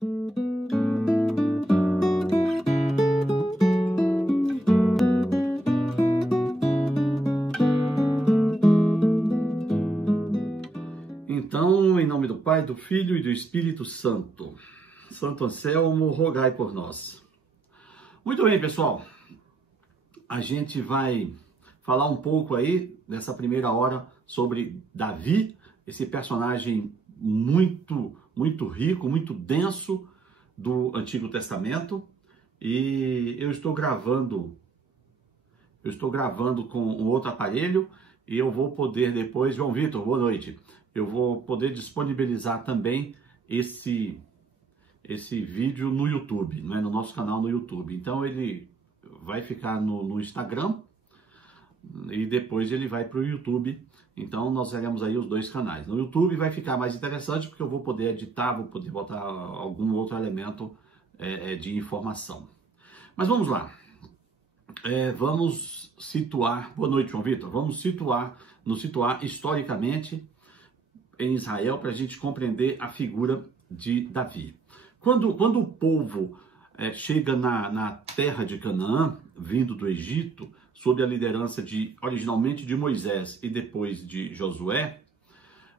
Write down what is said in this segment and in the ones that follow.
Então, em nome do Pai, do Filho e do Espírito Santo, Santo Anselmo, rogai por nós. Muito bem, pessoal. A gente vai falar um pouco aí, nessa primeira hora, sobre Davi, esse personagem muito rico, muito denso do Antigo Testamento. E eu estou gravando com um outro aparelho e eu vou poder depois, João Vitor, boa noite. Eu vou poder disponibilizar também esse vídeo no YouTube, né, no nosso canal no YouTube. Então ele vai ficar no Instagram e depois ele vai para o YouTube. Então nós teremos aí os dois canais. No YouTube vai ficar mais interessante porque eu vou poder editar, vou poder botar algum outro elemento de informação. Mas vamos lá. Vamos situar... Boa noite, João Vitor. Vamos nos situar historicamente em Israel para a gente compreender a figura de Davi. Quando o povo chega na terra de Canaã, vindo do Egito, sob a liderança originalmente de Moisés e depois de Josué,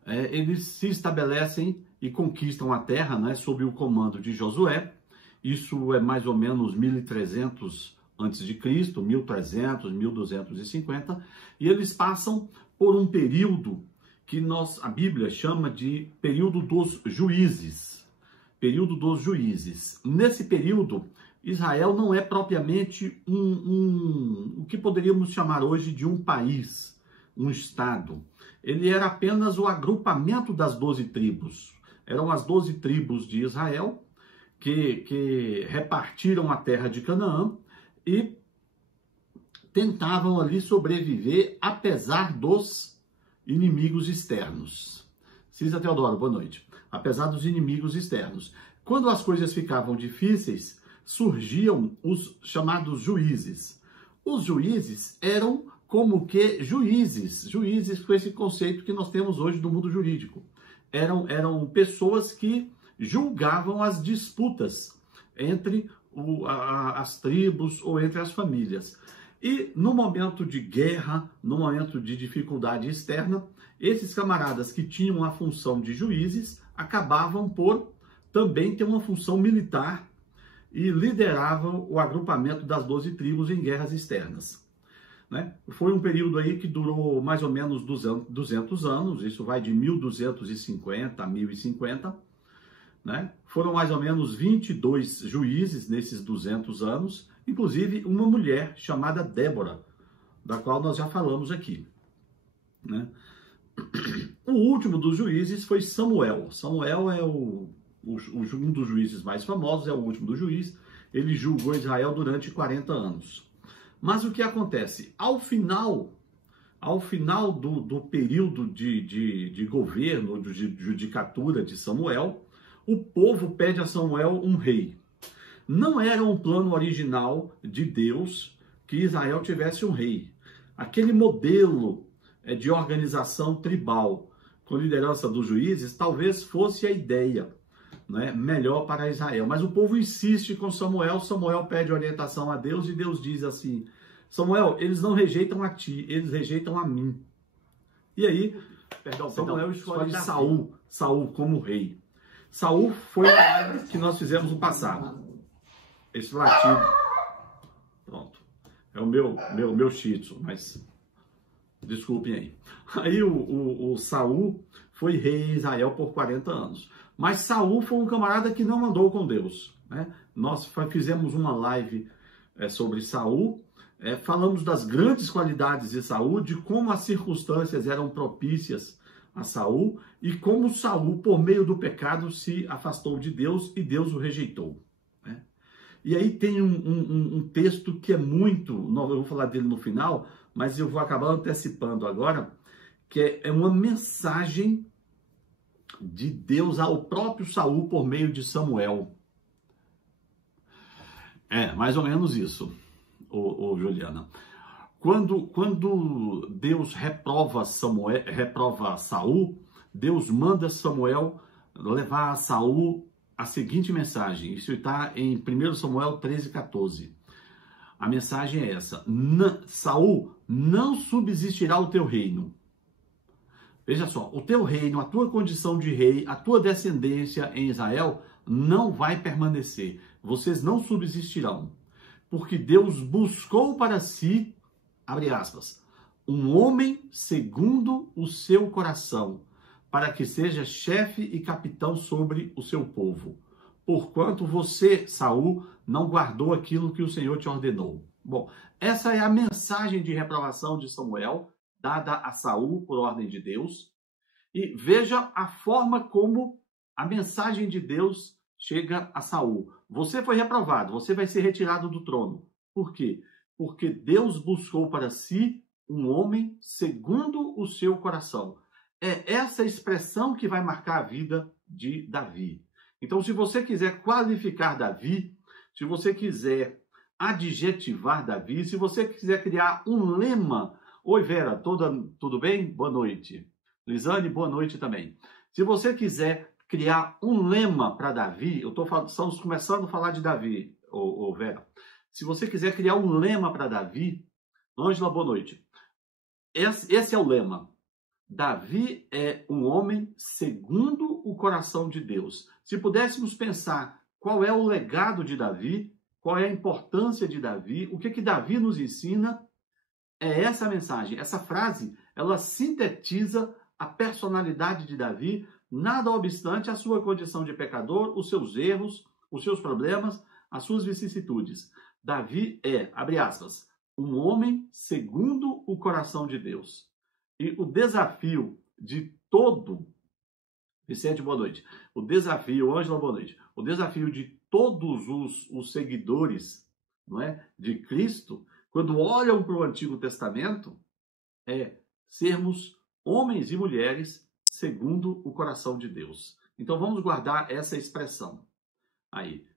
eles se estabelecem e conquistam a terra, né, sob o comando de Josué. Isso é mais ou menos 1300 a.C., 1300, 1250, e eles passam por um período que a Bíblia chama de período dos juízes. Período dos juízes. Nesse período, Israel não é propriamente o que poderíamos chamar hoje de um país, um estado. Ele era apenas o agrupamento das 12 tribos. Eram as 12 tribos de Israel que repartiram a terra de Canaã e tentavam ali sobreviver apesar dos inimigos externos. Cisa Teodoro, boa noite. Apesar dos inimigos externos. Quando as coisas ficavam difíceis, surgiam os chamados juízes. Os juízes eram como que juízes com esse conceito que nós temos hoje do mundo jurídico. Eram pessoas que julgavam as disputas entre as tribos ou entre as famílias. E no momento de guerra, no momento de dificuldade externa, esses camaradas que tinham a função de juízes acabavam por também ter uma função militar e lideravam o agrupamento das 12 tribos em guerras externas. Né? Foi um período aí que durou mais ou menos 200 anos, isso vai de 1250 a 1050, né? Foram mais ou menos 22 juízes nesses 200 anos, inclusive uma mulher chamada Débora, da qual nós já falamos aqui. Né? O último dos juízes foi Samuel. Samuel é um dos juízes mais famosos, é o último do juiz. Ele julgou Israel durante 40 anos. Mas o que acontece? Ao final do período de governo, de judicatura de Samuel, o povo pede a Samuel um rei. Não era um plano original de Deus que Israel tivesse um rei. Aquele modelo de organização tribal com liderança dos juízes talvez fosse a ideia, né, melhor para Israel. Mas o povo insiste com Samuel. Samuel pede orientação a Deus e Deus diz assim: Samuel, eles não rejeitam a ti, eles rejeitam a mim. E aí, Samuel escolhe Saul como rei. Saul foi a live que nós fizemos no passado. Esse latido, pronto, é o meu shih tzu, mas desculpem aí. Aí o Saul foi rei em Israel por 40 anos. Mas Saul foi um camarada que não andou com Deus. Né? Nós fizemos uma live sobre Saul, falamos das grandes qualidades de Saul, de como as circunstâncias eram propícias a Saul e como Saul, por meio do pecado, se afastou de Deus e Deus o rejeitou. Né? E aí tem um texto que é muito, eu vou falar dele no final, mas eu vou acabar antecipando agora, que é uma mensagem de Deus ao próprio Saul por meio de Samuel. Mais ou menos isso, Juliana. Quando Deus reprova Saul, Deus manda Samuel levar a Saul a seguinte mensagem. Isso está em 1 Samuel 13:14. A mensagem é essa: Saul, não subsistirá o teu reino. Veja só, o teu reino, a tua condição de rei, a tua descendência em Israel não vai permanecer. Vocês não subsistirão. Porque Deus buscou para si, abre aspas, um homem segundo o seu coração, para que seja chefe e capitão sobre o seu povo. Porquanto você, Saul, não guardou aquilo que o Senhor te ordenou. Bom, essa é a mensagem de reprovação de Samuel, dada a Saul por ordem de Deus. E veja a forma como a mensagem de Deus chega a Saul. Você foi reprovado, você vai ser retirado do trono. Por quê? Porque Deus buscou para si um homem segundo o seu coração. É essa expressão que vai marcar a vida de Davi. Então, se você quiser qualificar Davi, se você quiser adjetivar Davi, se você quiser criar um lema... Oi, Vera, tudo bem? Boa noite. Lisane, boa noite também. Se você quiser criar um lema para Davi, estamos começando a falar de Davi, Vera. Se você quiser criar um lema para Davi, Ângela, boa noite. Esse é o lema. Davi é um homem segundo o coração de Deus. Se pudéssemos pensar qual é o legado de Davi, qual é a importância de Davi, o que Davi nos ensina, é essa a mensagem. Essa frase, ela sintetiza a personalidade de Davi, nada obstante a sua condição de pecador, os seus erros, os seus problemas, as suas vicissitudes. Davi é, abre aspas, um homem segundo o coração de Deus. E o desafio de todo... Vicente, boa noite. O desafio, Ângela, boa noite. O desafio de todos os seguidores, não é, de Cristo, quando olham para o Antigo Testamento, é sermos homens e mulheres segundo o coração de Deus. Então vamos guardar essa expressão aí.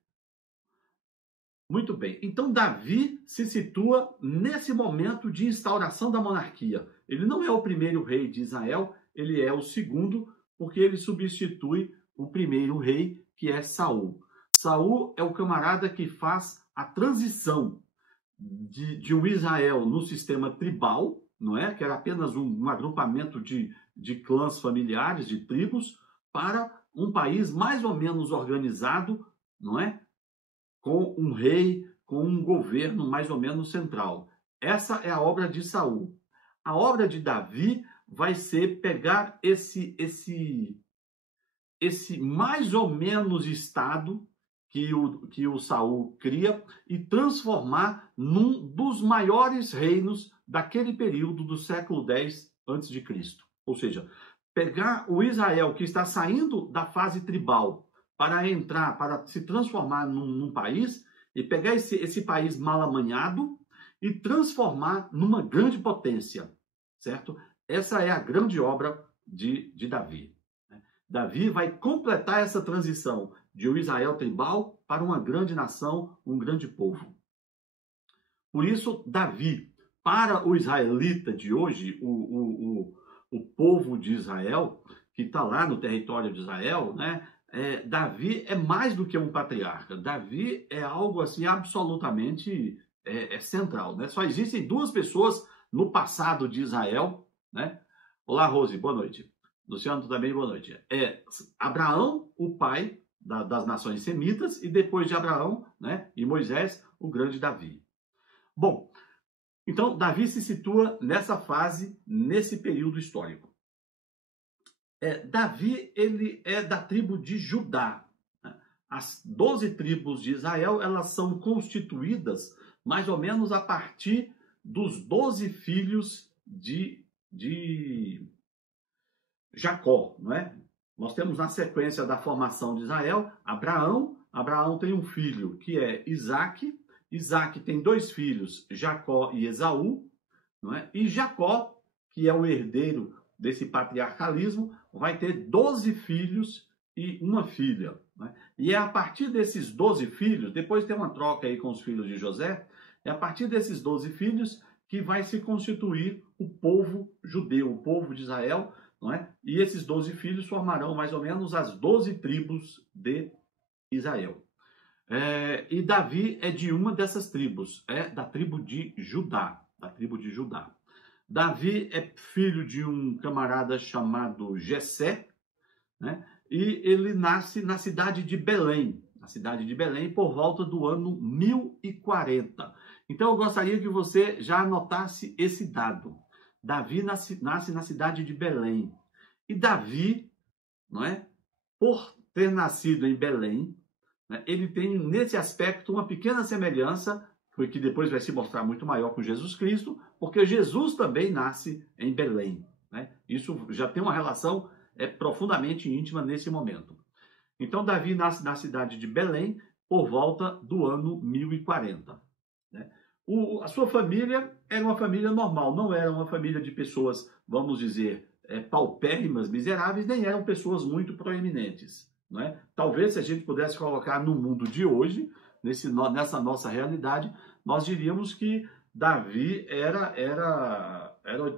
Muito bem. Então Davi se situa nesse momento de instauração da monarquia. Ele não é o primeiro rei de Israel, ele é o segundo, porque ele substitui o primeiro rei, que é Saul. Saul é o camarada que faz a transição de um Israel no sistema tribal, não é? Que era apenas um agrupamento de clãs familiares, de tribos, para um país mais ou menos organizado, não é? Com um rei, com um governo mais ou menos central. Essa é a obra de Saul. A obra de Davi vai ser pegar esse mais ou menos estado que o Saul cria e transformar num dos maiores reinos daquele período do século X a.C. Ou seja, pegar o Israel que está saindo da fase tribal para se transformar num país, e pegar esse país mal amanhado e transformar numa grande potência, certo? Essa é a grande obra de Davi. Davi vai completar essa transição de um Israel tribal para uma grande nação, um grande povo. Por isso, Davi, para o israelita de hoje, o povo de Israel, que está lá no território de Israel, né? Davi é mais do que um patriarca. Davi é algo assim absolutamente central, né? Só existem duas pessoas no passado de Israel, né? Olá, Rose, boa noite. Luciano também, boa noite. Abraão, o pai das nações semitas, e depois de Abraão, né, e Moisés, o grande Davi. Bom, então Davi se situa nessa fase, nesse período histórico. Davi, ele é da tribo de Judá. As 12 tribos de Israel, elas são constituídas mais ou menos a partir dos 12 filhos de Jacó, não é? Nós temos na sequência da formação de Israel, Abraão tem um filho que é Isaque. Isaque tem dois filhos, Jacó e Esaú, não é? E Jacó, que é o herdeiro desse patriarcalismo, vai ter 12 filhos e uma filha, né? E é a partir desses 12 filhos, depois tem uma troca aí com os filhos de José, é a partir desses 12 filhos que vai se constituir o povo judeu, o povo de Israel, não é? E esses 12 filhos formarão mais ou menos as 12 tribos de Israel. E Davi é de uma dessas tribos, é da tribo de Judá, Davi é filho de um camarada chamado Jessé, né? E ele nasce na cidade de Belém, por volta do ano 1040. Então eu gostaria que você já anotasse esse dado. Davi nasce na cidade de Belém. E Davi, não é? Por ter nascido em Belém, né, ele tem nesse aspecto uma pequena semelhança, que depois vai se mostrar muito maior com Jesus Cristo, porque Jesus também nasce em Belém, né? Isso já tem uma relação profundamente íntima nesse momento. Então Davi nasce na cidade de Belém por volta do ano 1040. Né? A sua família era uma família normal, não era uma família de pessoas, vamos dizer, paupérrimas, miseráveis, nem eram pessoas muito proeminentes. Não é? Talvez se a gente pudesse colocar no mundo de hoje, nessa nossa realidade, nós diríamos que Davi era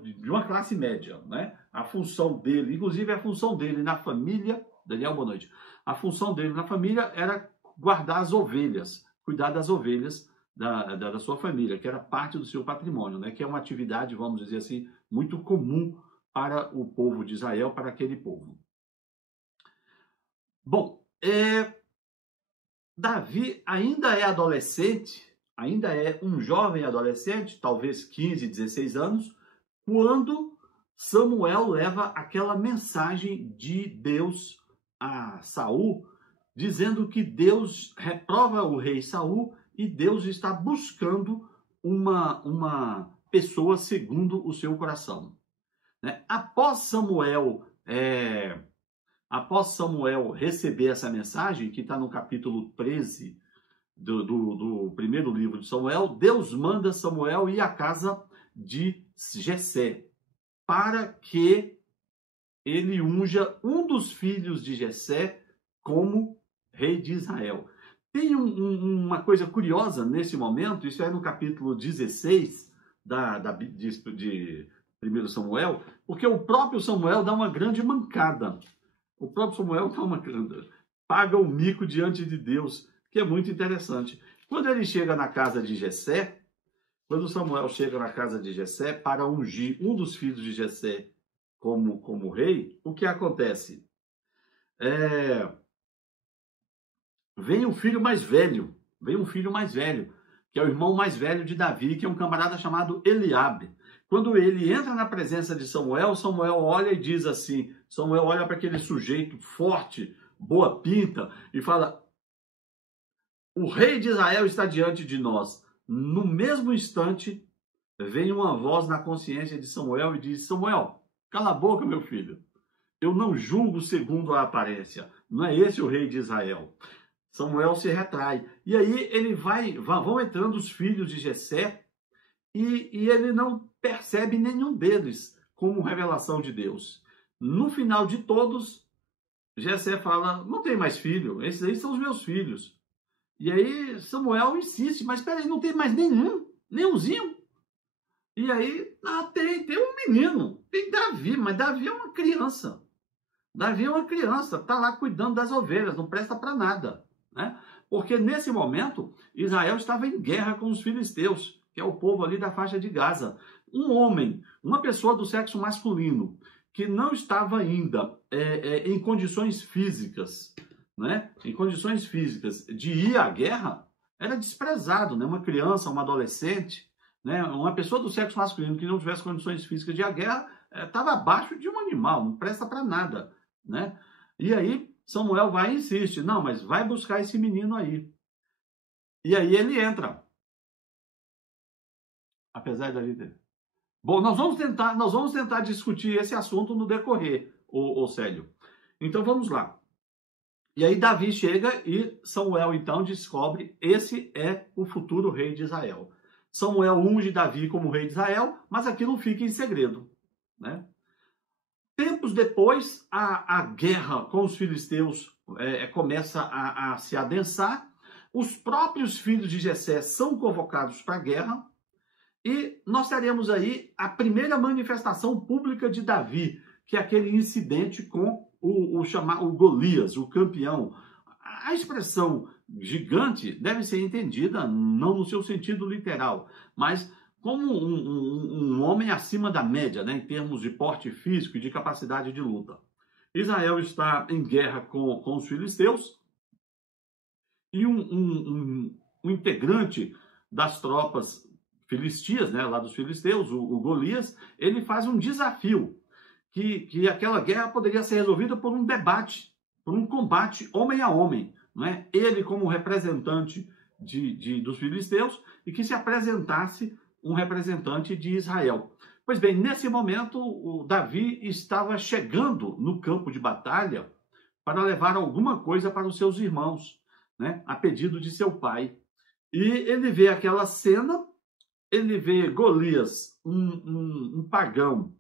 de uma classe média, né? A função dele, inclusive a função dele na família, Daniel, boa noite, a função dele na família era guardar as ovelhas, cuidar das ovelhas da sua família, que era parte do seu patrimônio, né? Que é uma atividade, vamos dizer assim, muito comum para o povo de Israel, para aquele povo. Bom, Davi ainda é adolescente, ainda é um jovem adolescente, talvez 15, 16 anos, quando Samuel leva aquela mensagem de Deus a Saul, dizendo que Deus reprova o rei Saul e Deus está buscando uma pessoa segundo o seu coração. Né? Após Samuel receber essa mensagem, que está no capítulo 13 do primeiro livro de Samuel, Deus manda Samuel ir à casa de Jessé, para que ele unja um dos filhos de Jessé como rei de Israel. Tem uma coisa curiosa nesse momento, isso é no capítulo 16 de 1 Samuel, porque o próprio Samuel dá uma grande mancada. Paga o mico diante de Deus, que é muito interessante. Quando ele chega na casa de Jessé, quando Samuel chega na casa de Jessé para ungir um dos filhos de Jessé como rei, o que acontece? Vem um filho mais velho, que é o irmão mais velho de Davi, que é um camarada chamado Eliabe. Quando ele entra na presença de Samuel, Samuel olha e diz assim, Samuel olha para aquele sujeito forte, boa pinta, e fala, o rei de Israel está diante de nós. No mesmo instante, vem uma voz na consciência de Samuel e diz, Samuel, cala a boca, meu filho. Eu não julgo segundo a aparência. Não é esse o rei de Israel. Samuel se retrai. E aí vão entrando os filhos de Jessé e ele não percebe nenhum deles como revelação de Deus. No final de todos, Jessé fala, não tem mais filho, esses aí são os meus filhos. E aí Samuel insiste, mas espera aí, não tem mais nenhumzinho. E aí, tem um menino, tem Davi, mas Davi é uma criança. Está lá cuidando das ovelhas, não presta para nada. Né? Porque nesse momento, Israel estava em guerra com os filisteus, que é o povo ali da faixa de Gaza. Um homem, uma pessoa do sexo masculino, que não estava ainda em condições físicas, né? Em condições físicas de ir à guerra, era desprezado, né? Uma criança, uma adolescente, né? Uma pessoa do sexo masculino que não tivesse condições físicas de ir à guerra, estava abaixo de um animal, não presta para nada, né? E aí Samuel vai e insiste, não, mas vai buscar esse menino aí. E aí ele entra. Apesar da vida. Bom, nós vamos tentar discutir esse assunto no decorrer, ô Célio. Então vamos lá. E aí Davi chega e Samuel então descobre, esse é o futuro rei de Israel. Samuel unge Davi como rei de Israel, mas aquilo fica em segredo, né? Tempos depois, a guerra com os filisteus começa a se adensar. Os próprios filhos de Jessé são convocados para a guerra. E nós teremos aí a primeira manifestação pública de Davi, que é aquele incidente com o Golias, o campeão. A expressão gigante deve ser entendida não no seu sentido literal, mas como um homem acima da média, né, em termos de porte físico e de capacidade de luta. Israel está em guerra com os filisteus e um integrante das tropas filistias, né, lá dos filisteus, o Golias, ele faz um desafio que aquela guerra poderia ser resolvida por um debate, por um combate homem a homem, não é? Ele como representante dos filisteus e que se apresentasse um representante de Israel. Pois bem, nesse momento, o Davi estava chegando no campo de batalha para levar alguma coisa para os seus irmãos, né, a pedido de seu pai. E ele vê aquela cena, ele vê Golias, um pagão,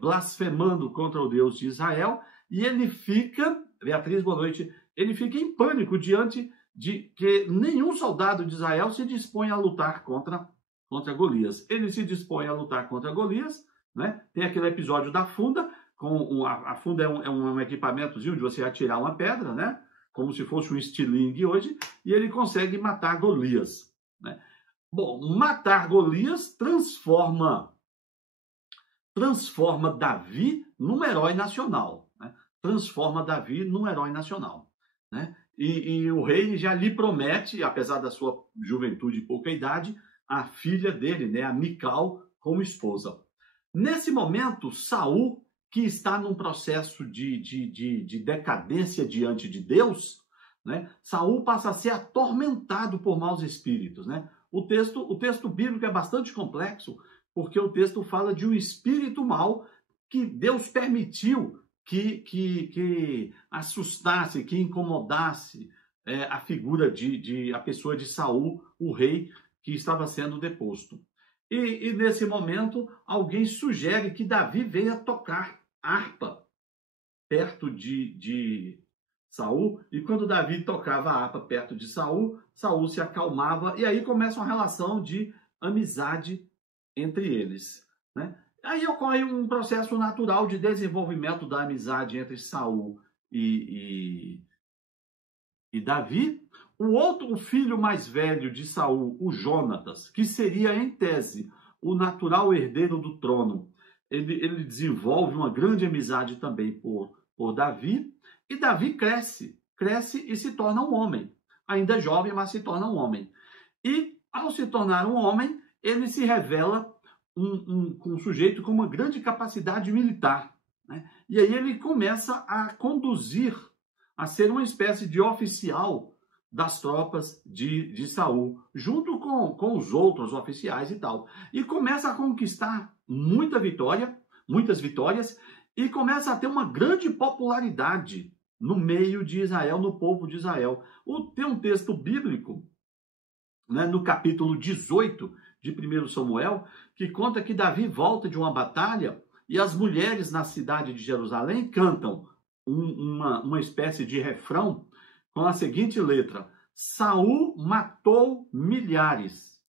blasfemando contra o Deus de Israel, e ele fica, Beatriz, boa noite, ele fica em pânico diante de que nenhum soldado de Israel se dispõe a lutar contra Golias. Ele se dispõe a lutar contra Golias, né? Tem aquele episódio da funda, a funda é um equipamentozinho de você atirar uma pedra, né? Como se fosse um estilingue hoje, e ele consegue matar Golias, né? Bom, matar Golias transforma Davi num herói nacional, né? Transforma Davi num herói nacional, né? E o rei já lhe promete, apesar da sua juventude e pouca idade, a filha dele, né, a Mical, como esposa. Nesse momento, Saul, que está num processo de decadência diante de Deus, né, Saul passa a ser atormentado por maus espíritos, né? O texto bíblico é bastante complexo, porque o texto fala de um espírito mau que Deus permitiu que assustasse, que incomodasse a figura a pessoa de Saul, o rei, que estava sendo deposto. E nesse momento, alguém sugere que Davi venha tocar harpa perto de Saul, e quando Davi tocava a harpa perto de Saul, Saul se acalmava, e aí começa uma relação de amizade entre eles, né? Aí ocorre um processo natural de desenvolvimento da amizade entre Saul e Davi. O filho mais velho de Saul, o Jonatas, que seria, em tese, o natural herdeiro do trono, ele desenvolve uma grande amizade também por Davi, e Davi cresce e se torna um homem. Ainda jovem, mas se torna um homem. E, ao se tornar um homem, ele se revela um sujeito com uma grande capacidade militar, né? E aí ele começa a conduzir, a ser uma espécie de oficial das tropas de Saul, junto com os outros oficiais e tal. E começa a conquistar muitas vitórias, e começa a ter uma grande popularidade no meio de Israel, no povo de Israel. Tem um texto bíblico, né, no capítulo 18 de 1 Samuel, que conta que Davi volta de uma batalha e as mulheres na cidade de Jerusalém cantam uma espécie de refrão com a seguinte letra: Saul matou milhares,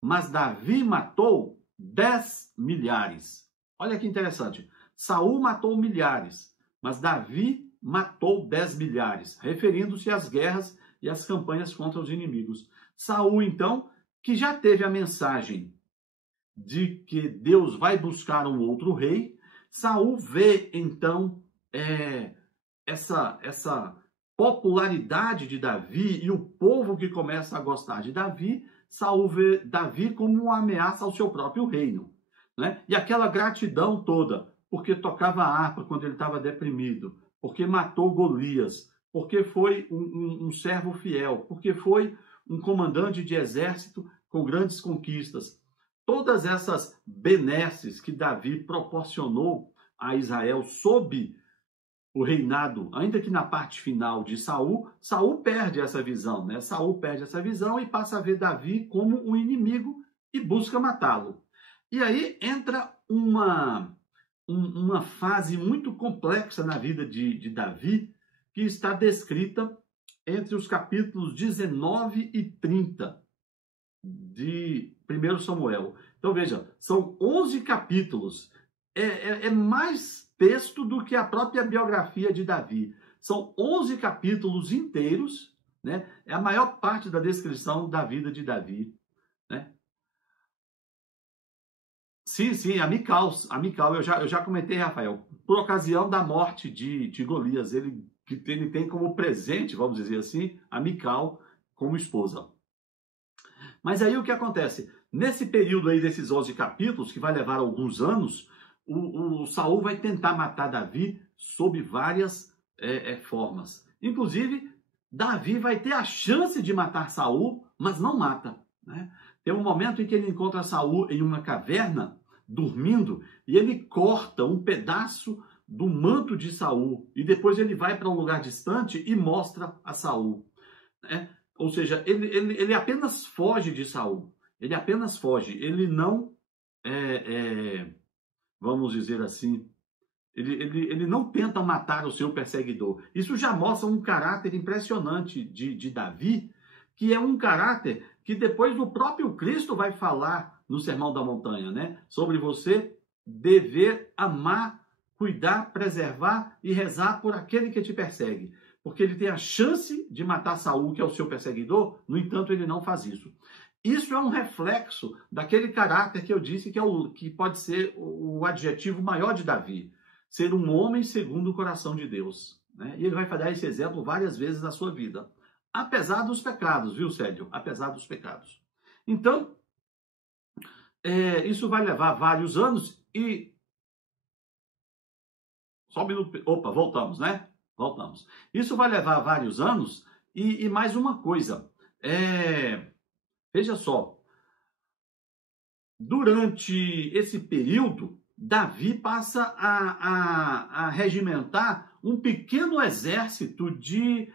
mas Davi matou 10 milhares. Olha que interessante. Saul matou milhares, mas Davi matou 10 milhares, referindo-se às guerras e às campanhas contra os inimigos. Saul, então, que já teve a mensagem de que Deus vai buscar um outro rei, Saul vê, então, essa popularidade de Davi e o povo que começa a gostar de Davi. Saul vê Davi como uma ameaça ao seu próprio reino, né? E aquela gratidão toda, porque tocava a harpa quando ele estava deprimido, porque matou Golias, porque foi um servo fiel, porque foi um comandante de exército com grandes conquistas. Todas essas benesses que Davi proporcionou a Israel sob o reinado, ainda que na parte final de Saul, Saul perde essa visão, né? Saul perde essa visão e passa a ver Davi como um inimigo e busca matá-lo. E aí entra uma fase muito complexa na vida de Davi, que está descrita entre os capítulos 19 e 30 de 1 Samuel. Então, veja, são 11 capítulos. É mais texto do que a própria biografia de Davi. São 11 capítulos inteiros, né? É a maior parte da descrição da vida de Davi, né? Sim, a Mical, eu já comentei, Rafael, por ocasião da morte de Golias, ele tem como presente, vamos dizer assim, a Mical como esposa. Mas aí o que acontece? Nesse período aí desses 11 capítulos, que vai levar alguns anos, o Saul vai tentar matar Davi sob várias formas. Inclusive, Davi vai ter a chance de matar Saul, mas não mata, né? Tem um momento em que ele encontra Saul em uma caverna, dormindo, e ele corta um pedaço do manto de Saul, e depois ele vai para um lugar distante e mostra a Saul, né? Ou seja, ele apenas foge de Saul, ele apenas foge, ele não, vamos dizer assim, ele não tenta matar o seu perseguidor. Isso já mostra um caráter impressionante de Davi, que é um caráter que depois o próprio Cristo vai falar no Sermão da Montanha, né? Sobre você dever amar, cuidar, preservar e rezar por aquele que te persegue. Porque ele tem a chance de matar Saul, que é o seu perseguidor, no entanto, ele não faz isso. Isso é um reflexo daquele caráter que eu disse que pode ser o adjetivo maior de Davi. Ser um homem segundo o coração de Deus, né? E ele vai dar esse exemplo várias vezes na sua vida. Apesar dos pecados, viu, Célio? Apesar dos pecados. Então, isso vai levar vários anos e... Só um minuto. Opa, voltamos, né? Voltamos. Isso vai levar vários anos e mais uma coisa. Veja só. Durante esse período, Davi passa a regimentar um pequeno exército de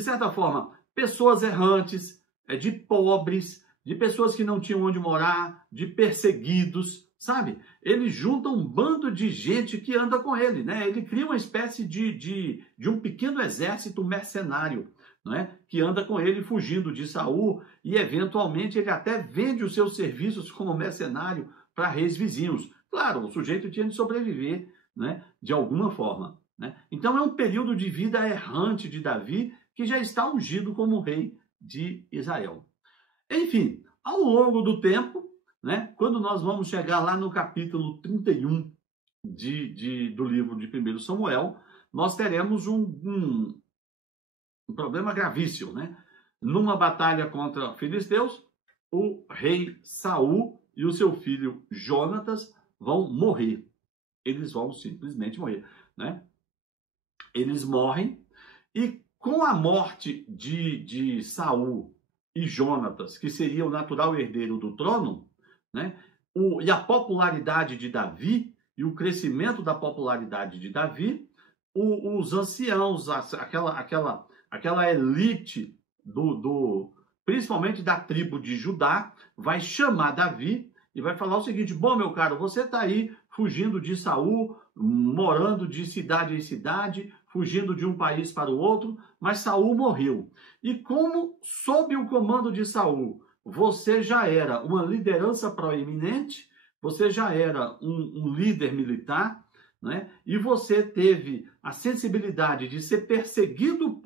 certa forma, pessoas errantes, de pobres, de pessoas que não tinham onde morar, de perseguidos, sabe? Ele junta um bando de gente que anda com ele, né? Ele cria uma espécie de um pequeno exército mercenário, não é? Que anda com ele fugindo de Saul e, eventualmente, ele até vende os seus serviços como mercenário para reis vizinhos. Claro, o sujeito tinha de sobreviver, né? De alguma forma, né? Então, é um período de vida errante de Davi que já está ungido como rei de Israel. Enfim, ao longo do tempo, né, quando nós vamos chegar lá no capítulo 31 do livro de 1 Samuel, nós teremos um problema gravíssimo, né? Numa batalha contra filisteus, o rei Saul e o seu filho Jonatas vão morrer. Eles vão simplesmente morrer, né? Eles morrem e com a morte de Saul e Jonatas, que seria o natural herdeiro do trono, né? E a popularidade de Davi e o crescimento da popularidade de Davi, os anciãos, aquela elite principalmente da tribo de Judá, vai chamar Davi e vai falar o seguinte: bom, meu caro, você está aí fugindo de Saul, morando de cidade em cidade, fugindo de um país para o outro, mas Saul morreu. E como, sob o comando de Saul, você já era uma liderança proeminente, você já era um líder militar, né? E você teve a sensibilidade de ser perseguido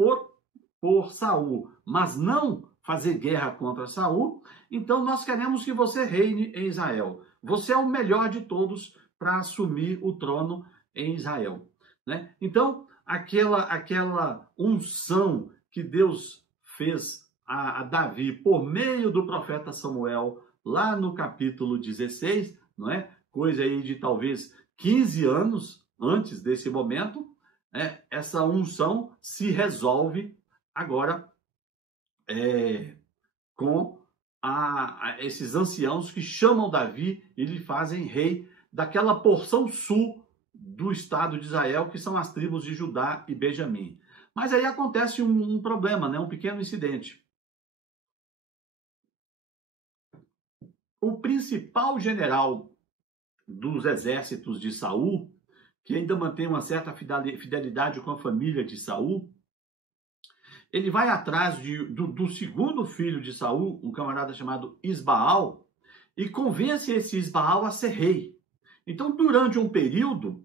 por Saul, mas não fazer guerra contra Saul, então nós queremos que você reine em Israel. Você é o melhor de todos para assumir o trono em Israel, né? Então, aquela unção que Deus fez a Davi por meio do profeta Samuel, lá no capítulo 16, não é? Coisa aí de talvez 15 anos antes desse momento, né? Essa unção se resolve agora com esses anciãos que chamam Davi e lhe fazem rei daquela porção sul do estado de Israel, que são as tribos de Judá e Benjamim. Mas aí acontece um problema, né? Um pequeno incidente. O principal general dos exércitos de Saul, que ainda mantém uma certa fidelidade com a família de Saul, ele vai atrás do segundo filho de Saul, um camarada chamado Isbaal, e convence esse Isbaal a ser rei. Então, durante um período,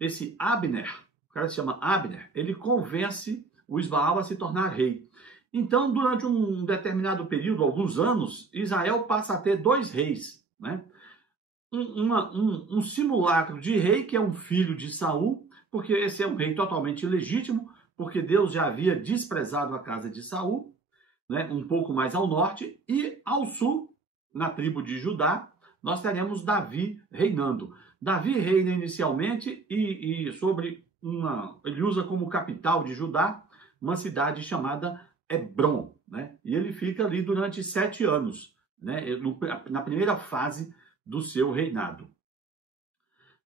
esse Abner, o cara se chama Abner, ele convence o Isbaal a se tornar rei. Então, durante um determinado período, alguns anos, Israel passa a ter 2 reis, né? Um simulacro de rei, que é um filho de Saul, porque esse é um rei totalmente ilegítimo, porque Deus já havia desprezado a casa de Saul, né? Um pouco mais ao norte, e ao sul, na tribo de Judá, nós teremos Davi reinando. Davi reina inicialmente e sobre ele usa como capital de Judá uma cidade chamada Hebron, né? E ele fica ali durante 7 anos, né? Na primeira fase do seu reinado.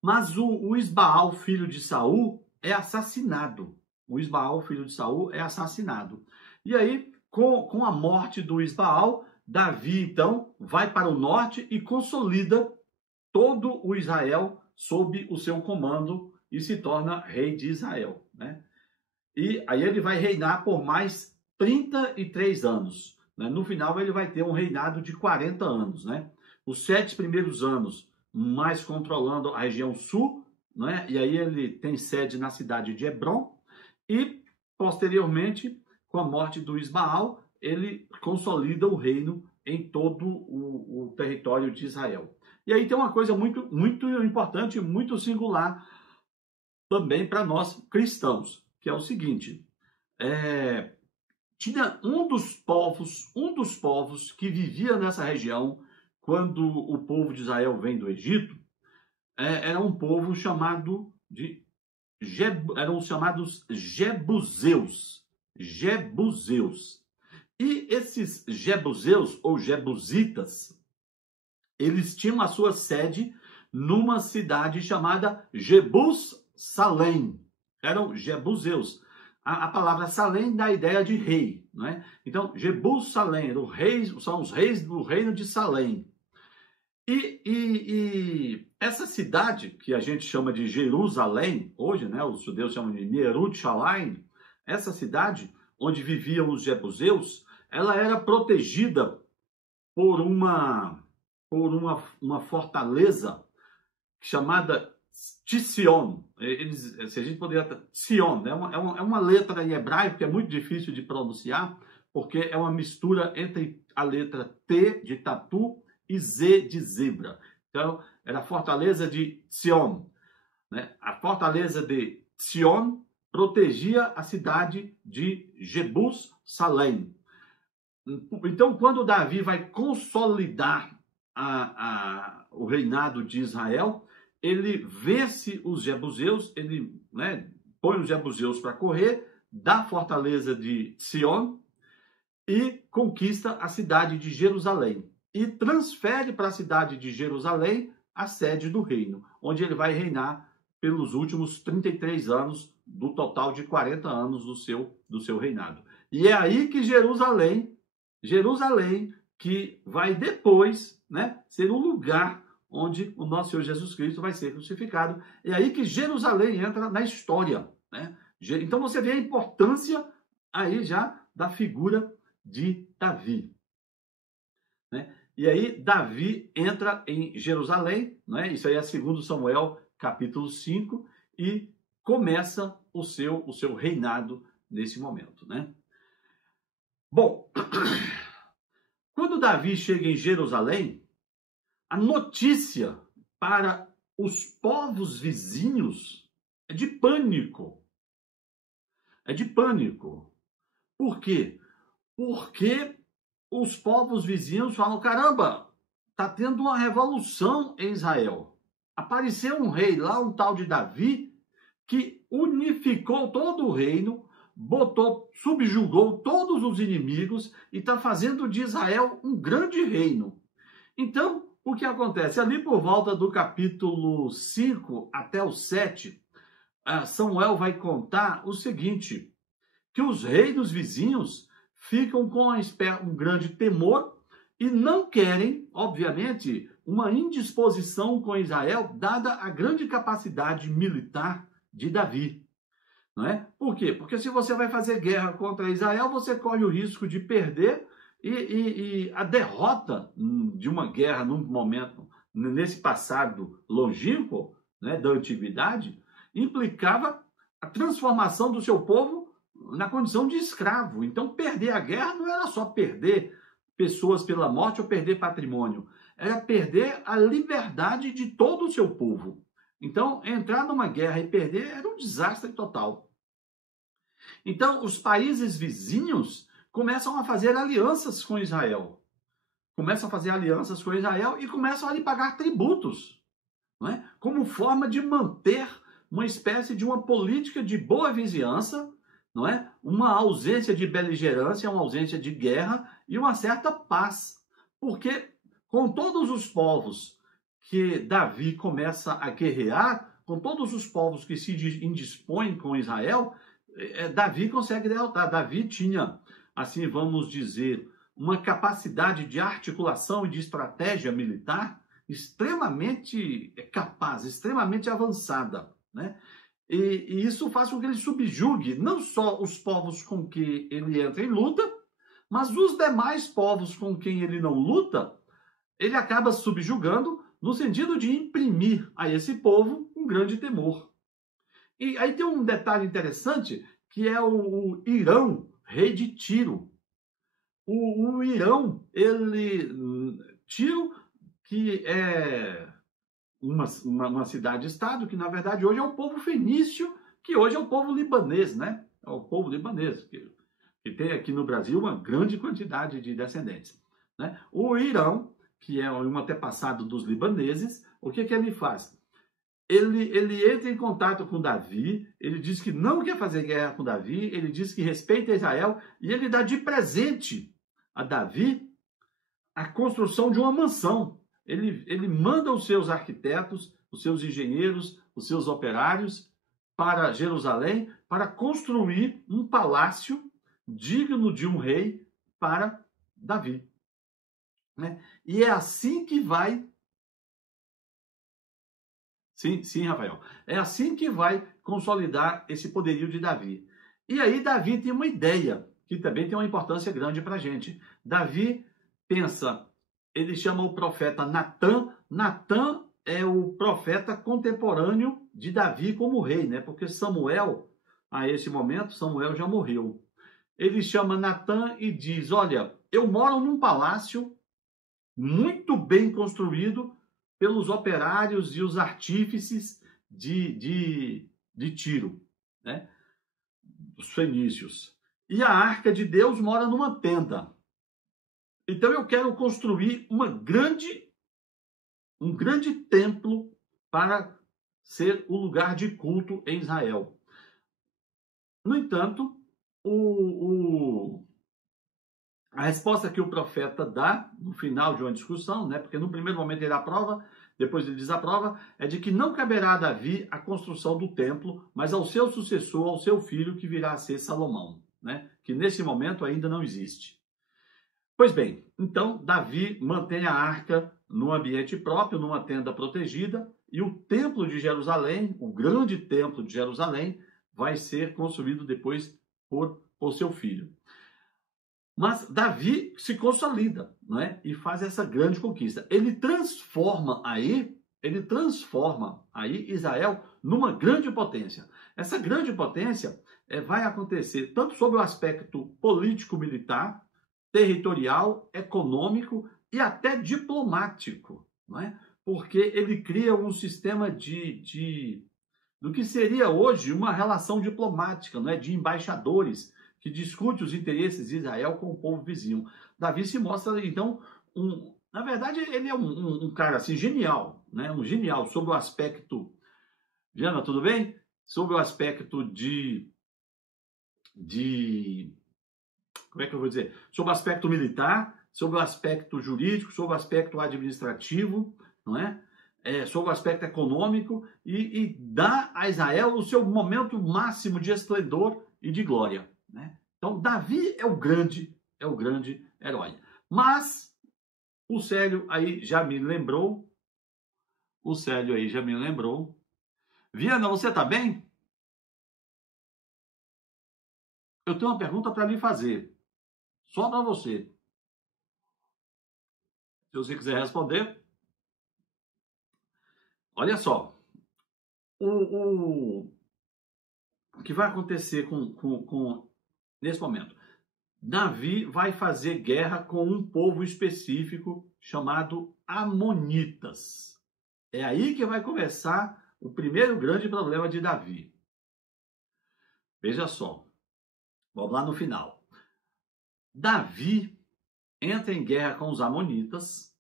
Mas o Isbaal, filho de Saul, é assassinado. O Isbaal, filho de Saul, é assassinado. E aí, com a morte do Isbaal, Davi, então, vai para o norte e consolida todo o Israel sob o seu comando e se torna rei de Israel, né? E aí ele vai reinar por mais 33 anos, né? No final ele vai ter um reinado de 40 anos, né? Os 7 primeiros anos mais controlando a região sul, né? E aí ele tem sede na cidade de Hebron e posteriormente, com a morte do Isbaal, ele consolida o reino em todo o território de Israel. E aí tem uma coisa muito, muito importante, muito singular também para nós cristãos, que é o seguinte: tinha um dos povos que vivia nessa região quando o povo de Israel vem do Egito, era um povo chamado eram chamados Jebuseus. Jebuseus. E esses Jebuseus, ou Jebusitas, eles tinham a sua sede numa cidade chamada Jebus-Salém. Eram Jebuseus. A palavra Salém dá a ideia de rei, né? Então, Jebus-Salém, são os reis do reino de Salém. E essa cidade, que a gente chama de Jerusalém, hoje, né, os judeus chamam de Yerushalayim, essa cidade onde viviam os Jebuseus, ela era protegida por uma fortaleza chamada Tzion. Se a gente poderia... Tzion, né? É uma letra em hebraico que é muito difícil de pronunciar, porque é uma mistura entre a letra T de tatu e Z de zebra. Então, era a fortaleza de Tzion, né? A fortaleza de Tzion protegia a cidade de Jebus-Salém. Então, quando Davi vai consolidar o reinado de Israel, ele vence os Jebuseus, ele, né, põe os Jebuseus para correr da fortaleza de Sion e conquista a cidade de Jerusalém. E transfere para a cidade de Jerusalém a sede do reino, onde ele vai reinar pelos últimos 33 anos, do total de 40 anos do seu reinado. E é aí que Jerusalém, que vai depois, né, ser um lugar onde o nosso Senhor Jesus Cristo vai ser crucificado. É aí que Jerusalém entra na história, né? Então você vê a importância aí já da figura de Davi, né? E aí Davi entra em Jerusalém, né? Isso aí é 2 Samuel, capítulo 5, e começa o seu reinado nesse momento, né? Bom, quando Davi chega em Jerusalém, a notícia para os povos vizinhos é de pânico. É de pânico. Por quê? Porque os povos vizinhos falam: caramba, está tendo uma revolução em Israel. Apareceu um rei lá, um tal de Davi, que unificou todo o reino, subjugou todos os inimigos e está fazendo de Israel um grande reino. Então, o que acontece? Ali por volta do capítulo 5 até o 7, Samuel vai contar o seguinte, que os reinos vizinhos ficam com um grande temor e não querem, obviamente, uma indisposição com Israel, dada a grande capacidade militar de Davi. Não é? Por quê? Porque se você vai fazer guerra contra Israel, você corre o risco de perder e a derrota de uma guerra num momento, nesse passado longínquo, né, da antiguidade, implicava a transformação do seu povo na condição de escravo. Então, perder a guerra não era só perder pessoas pela morte ou perder patrimônio, era perder a liberdade de todo o seu povo. Então, entrar numa guerra e perder era um desastre total. Então, os países vizinhos começam a fazer alianças com Israel. Começam a fazer alianças com Israel e começam a lhe pagar tributos, não é? Como forma de manter uma espécie de uma política de boa vizinhança, não é? Uma ausência de beligerância, uma ausência de guerra e uma certa paz. Porque com todos os povos que Davi começa a guerrear, com todos os povos que se indispõem com Israel, Davi consegue derrotar. Davi tinha, assim vamos dizer, uma capacidade de articulação e de estratégia militar extremamente capaz, extremamente avançada, né? E isso faz com que ele subjugue não só os povos com que ele entra em luta, mas os demais povos com quem ele não luta, ele acaba subjugando no sentido de imprimir a esse povo um grande temor. E aí tem um detalhe interessante, que é o Irão, rei de Tiro. O Irão, Tiro, que é uma cidade-estado, que na verdade hoje é o povo fenício, que hoje é o povo libanês, né? É o povo libanês, que tem aqui no Brasil uma grande quantidade de descendentes, né? O Irão, que é um antepassado dos libaneses, o que ele faz? Ele entra em contato com Davi, ele diz que não quer fazer guerra com Davi, ele diz que respeita Israel, e ele dá de presente a Davi a construção de uma mansão. Ele manda os seus arquitetos, os seus engenheiros, os seus operários para Jerusalém para construir um palácio digno de um rei para Davi, né? E é assim que vai... Sim, Rafael. É assim que vai consolidar esse poderio de Davi. E aí Davi tem uma ideia, que também tem uma importância grande para a gente. Davi pensa, ele chama o profeta Natã. Natã é o profeta contemporâneo de Davi como rei, né? Porque Samuel, a esse momento, Samuel já morreu. Ele chama Natã e diz, olha, eu moro num palácio muito bem construído pelos operários e os artífices de Tiro, né? Os fenícios. E a arca de Deus mora numa tenda. Então eu quero construir um grande templo para ser o lugar de culto em Israel. No entanto, a resposta que o profeta dá no final de uma discussão, né, porque no primeiro momento ele aprova, depois ele desaprova, é de que não caberá a Davi a construção do templo, mas ao seu sucessor, ao seu filho, que virá a ser Salomão, né, que nesse momento ainda não existe. Pois bem, então Davi mantém a arca num ambiente próprio, numa tenda protegida, e o templo de Jerusalém, o grande templo de Jerusalém, vai ser construído depois por seu filho. Mas Davi se consolida, não é? E faz essa grande conquista. Ele transforma aí Israel numa grande potência. Essa grande potência vai acontecer tanto sob o aspecto político-militar, territorial, econômico e até diplomático, não é? Porque ele cria um sistema do que seria hoje uma relação diplomática, não é? De embaixadores, que discute os interesses de Israel com o povo vizinho. Davi se mostra, então, na verdade, ele é um cara assim, genial, né? Um genial, sob o aspecto... Diana, tudo bem? Sob o aspecto como é que eu vou dizer? Sob o aspecto militar, sob o aspecto jurídico, sob o aspecto administrativo, não é? Sob o aspecto econômico, e dá a Israel o seu momento máximo de esplendor e de glória, né? Então, Davi é o grande herói. Mas o Célio aí já me lembrou. Viana, você está bem? Eu tenho uma pergunta para lhe fazer. Só para você. Se você quiser responder. Olha só. o que vai acontecer nesse momento? Davi vai fazer guerra com um povo específico chamado Amonitas. É aí que vai começar o primeiro grande problema de Davi. Veja só, vamos lá no final. Davi entra em guerra com os Amonitas,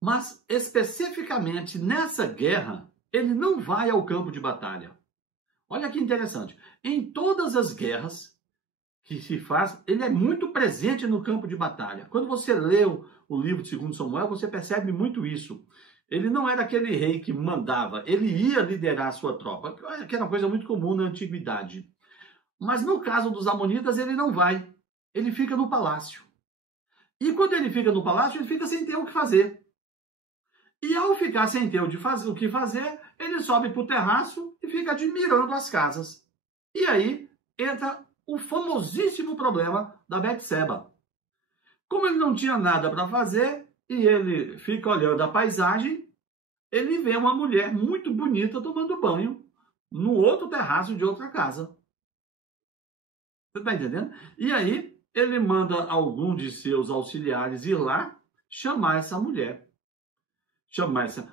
mas especificamente nessa guerra, ele não vai ao campo de batalha. Olha que interessante. Em todas as guerras que se faz, ele é muito presente no campo de batalha. Quando você lê o livro de 2 Samuel, você percebe muito isso. Ele não era aquele rei que mandava, ele ia liderar a sua tropa, que era uma coisa muito comum na antiguidade. Mas no caso dos Amonitas, ele não vai. Ele fica no palácio. E quando ele fica no palácio, ele fica sem ter o que fazer. E ao ficar sem ter o que fazer, ele sobe para o terraço e fica admirando as casas. E aí entra o famosíssimo problema da Betseba. Como ele não tinha nada para fazer e ele fica olhando a paisagem, ele vê uma mulher muito bonita tomando banho no outro terraço de outra casa. Você está entendendo? E aí ele manda algum de seus auxiliares ir lá chamar essa mulher.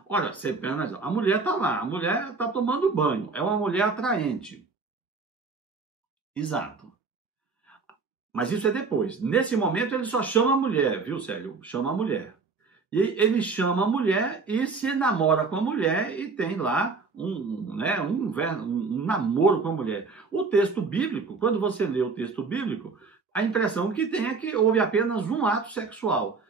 Olha, você pensa, a mulher está lá, a mulher está tomando banho, é uma mulher atraente. Exato. Mas isso é depois. Nesse momento ele só chama a mulher, viu, Célio? Chama a mulher. E ele chama a mulher e se namora com a mulher e tem lá um namoro com a mulher. O texto bíblico, quando você lê o texto bíblico, a impressão que tem é que houve apenas um ato sexual.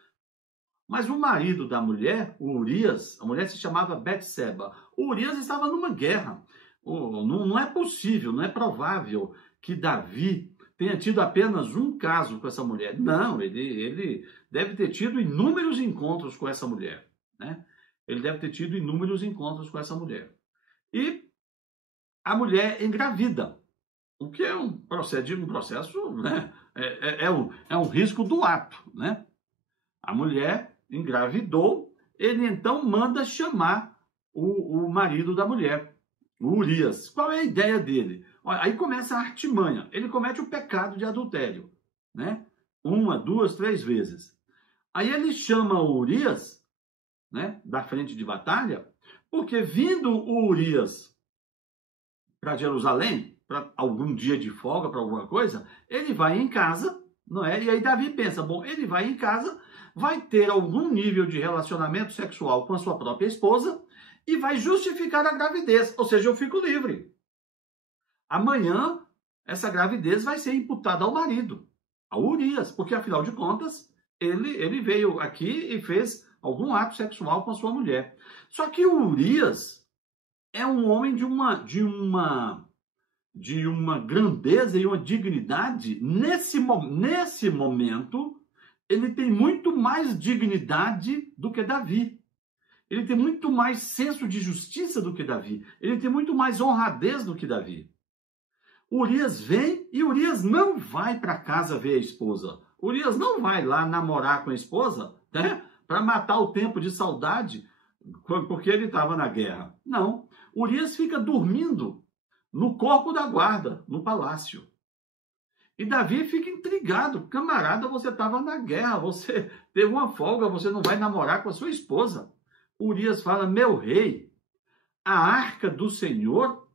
Mas o marido da mulher, o Urias, a mulher se chamava Betseba. O Urias estava numa guerra. Não é possível, não é provável que Davi tenha tido apenas um caso com essa mulher. Não, ele deve ter tido inúmeros encontros com essa mulher, né? Ele deve ter tido inúmeros encontros com essa mulher. E a mulher engravida, o que é um processo, né? É um risco do ato, né? A mulher engravidou, ele então manda chamar o marido da mulher, o Urias. Qual é a ideia dele? Olha, aí começa a artimanha. Ele comete o pecado de adultério, né? 1, 2, 3 vezes. Aí ele chama o Urias, né, da frente de batalha, porque vindo o Urias para Jerusalém, para algum dia de folga, para alguma coisa, ele vai em casa, não é? E aí Davi pensa, bom, ele vai em casa, vai ter algum nível de relacionamento sexual com a sua própria esposa e vai justificar a gravidez, ou seja, eu fico livre. Amanhã, essa gravidez vai ser imputada ao marido, ao Urias, porque, afinal de contas, ele veio aqui e fez algum ato sexual com a sua mulher. Só que o Urias é um homem de uma grandeza e uma dignidade. Nesse momento, ele tem muito mais dignidade do que Davi. Ele tem muito mais senso de justiça do que Davi. Ele tem muito mais honradez do que Davi. Urias vem e Urias não vai para casa ver a esposa. Urias não vai lá namorar com a esposa, né, para matar o tempo de saudade, porque ele estava na guerra. Não. Urias fica dormindo no corpo da guarda, no palácio. E Davi fica intrigado. Camarada, você estava na guerra, você teve uma folga, você não vai namorar com a sua esposa. Urias fala, meu rei, a arca do Senhor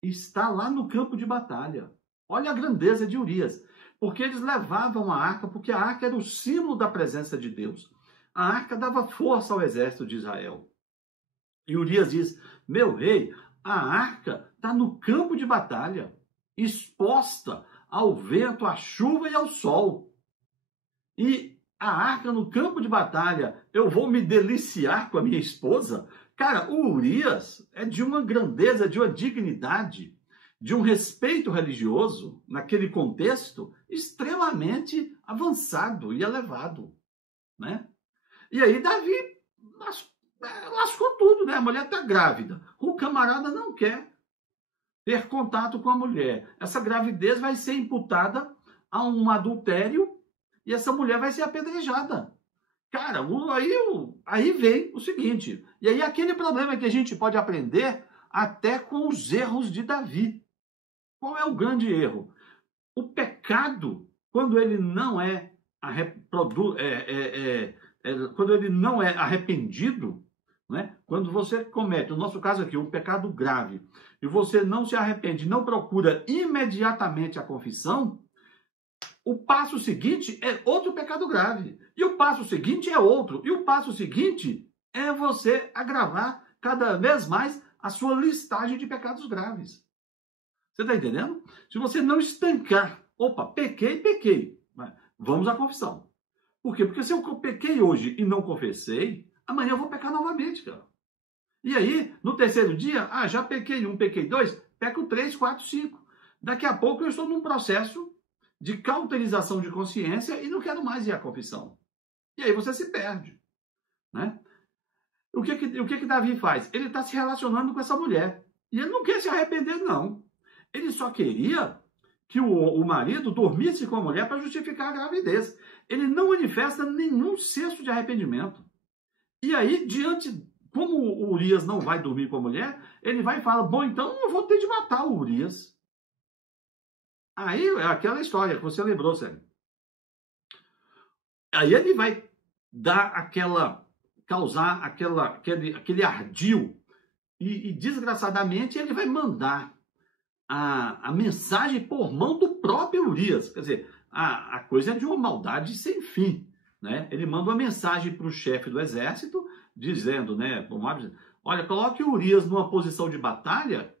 está lá no campo de batalha. Olha a grandeza de Urias. Porque eles levavam a arca, porque a arca era o símbolo da presença de Deus. A arca dava força ao exército de Israel. E Urias diz, meu rei, a arca está no campo de batalha, exposta ao vento, à chuva e ao sol. E a arca no campo de batalha, eu vou me deliciar com a minha esposa? Cara, o Urias é de uma grandeza, de uma dignidade, de um respeito religioso, naquele contexto, extremamente avançado e elevado, né? E aí Davi lascou tudo, né? A mulher está grávida. O camarada não quer ter contato com a mulher. Essa gravidez vai ser imputada a um adultério e essa mulher vai ser apedrejada. Cara, aí vem o seguinte, e aí aquele problema que a gente pode aprender até com os erros de Davi. Qual é o grande erro? O pecado, quando ele não é, quando ele não é arrependido, né? Quando você comete, no nosso caso aqui, um pecado grave, e você não se arrepende, não procura imediatamente a confissão, o passo seguinte é outro pecado grave. E o passo seguinte é outro. E o passo seguinte é você agravar cada vez mais a sua listagem de pecados graves. Você está entendendo? Se você não estancar, opa, pequei, vamos à confissão. Por quê? Porque se eu pequei hoje e não confessei, amanhã eu vou pecar novamente, cara. E aí, no terceiro dia, já pequei 1, pequei 2, peco 3, 4, 5. Daqui a pouco eu estou num processo de cauterização de consciência e não quero mais ir à confissão. E aí você se perde, né? O que Davi faz? Ele está se relacionando com essa mulher. E ele não quer se arrepender, não. Ele só queria que o marido dormisse com a mulher para justificar a gravidez. Ele não manifesta nenhum senso de arrependimento. E aí, como o Urias não vai dormir com a mulher, ele vai e fala, bom, então eu vou ter de matar o Urias. Aí é aquela história que você lembrou, Sérgio. Aí ele vai causar aquele ardil e desgraçadamente ele vai mandar a mensagem por mão do próprio Urias. Quer dizer, a coisa é de uma maldade sem fim, né? Ele manda uma mensagem para o chefe do exército dizendo, né, olha, coloque o Urias numa posição de batalha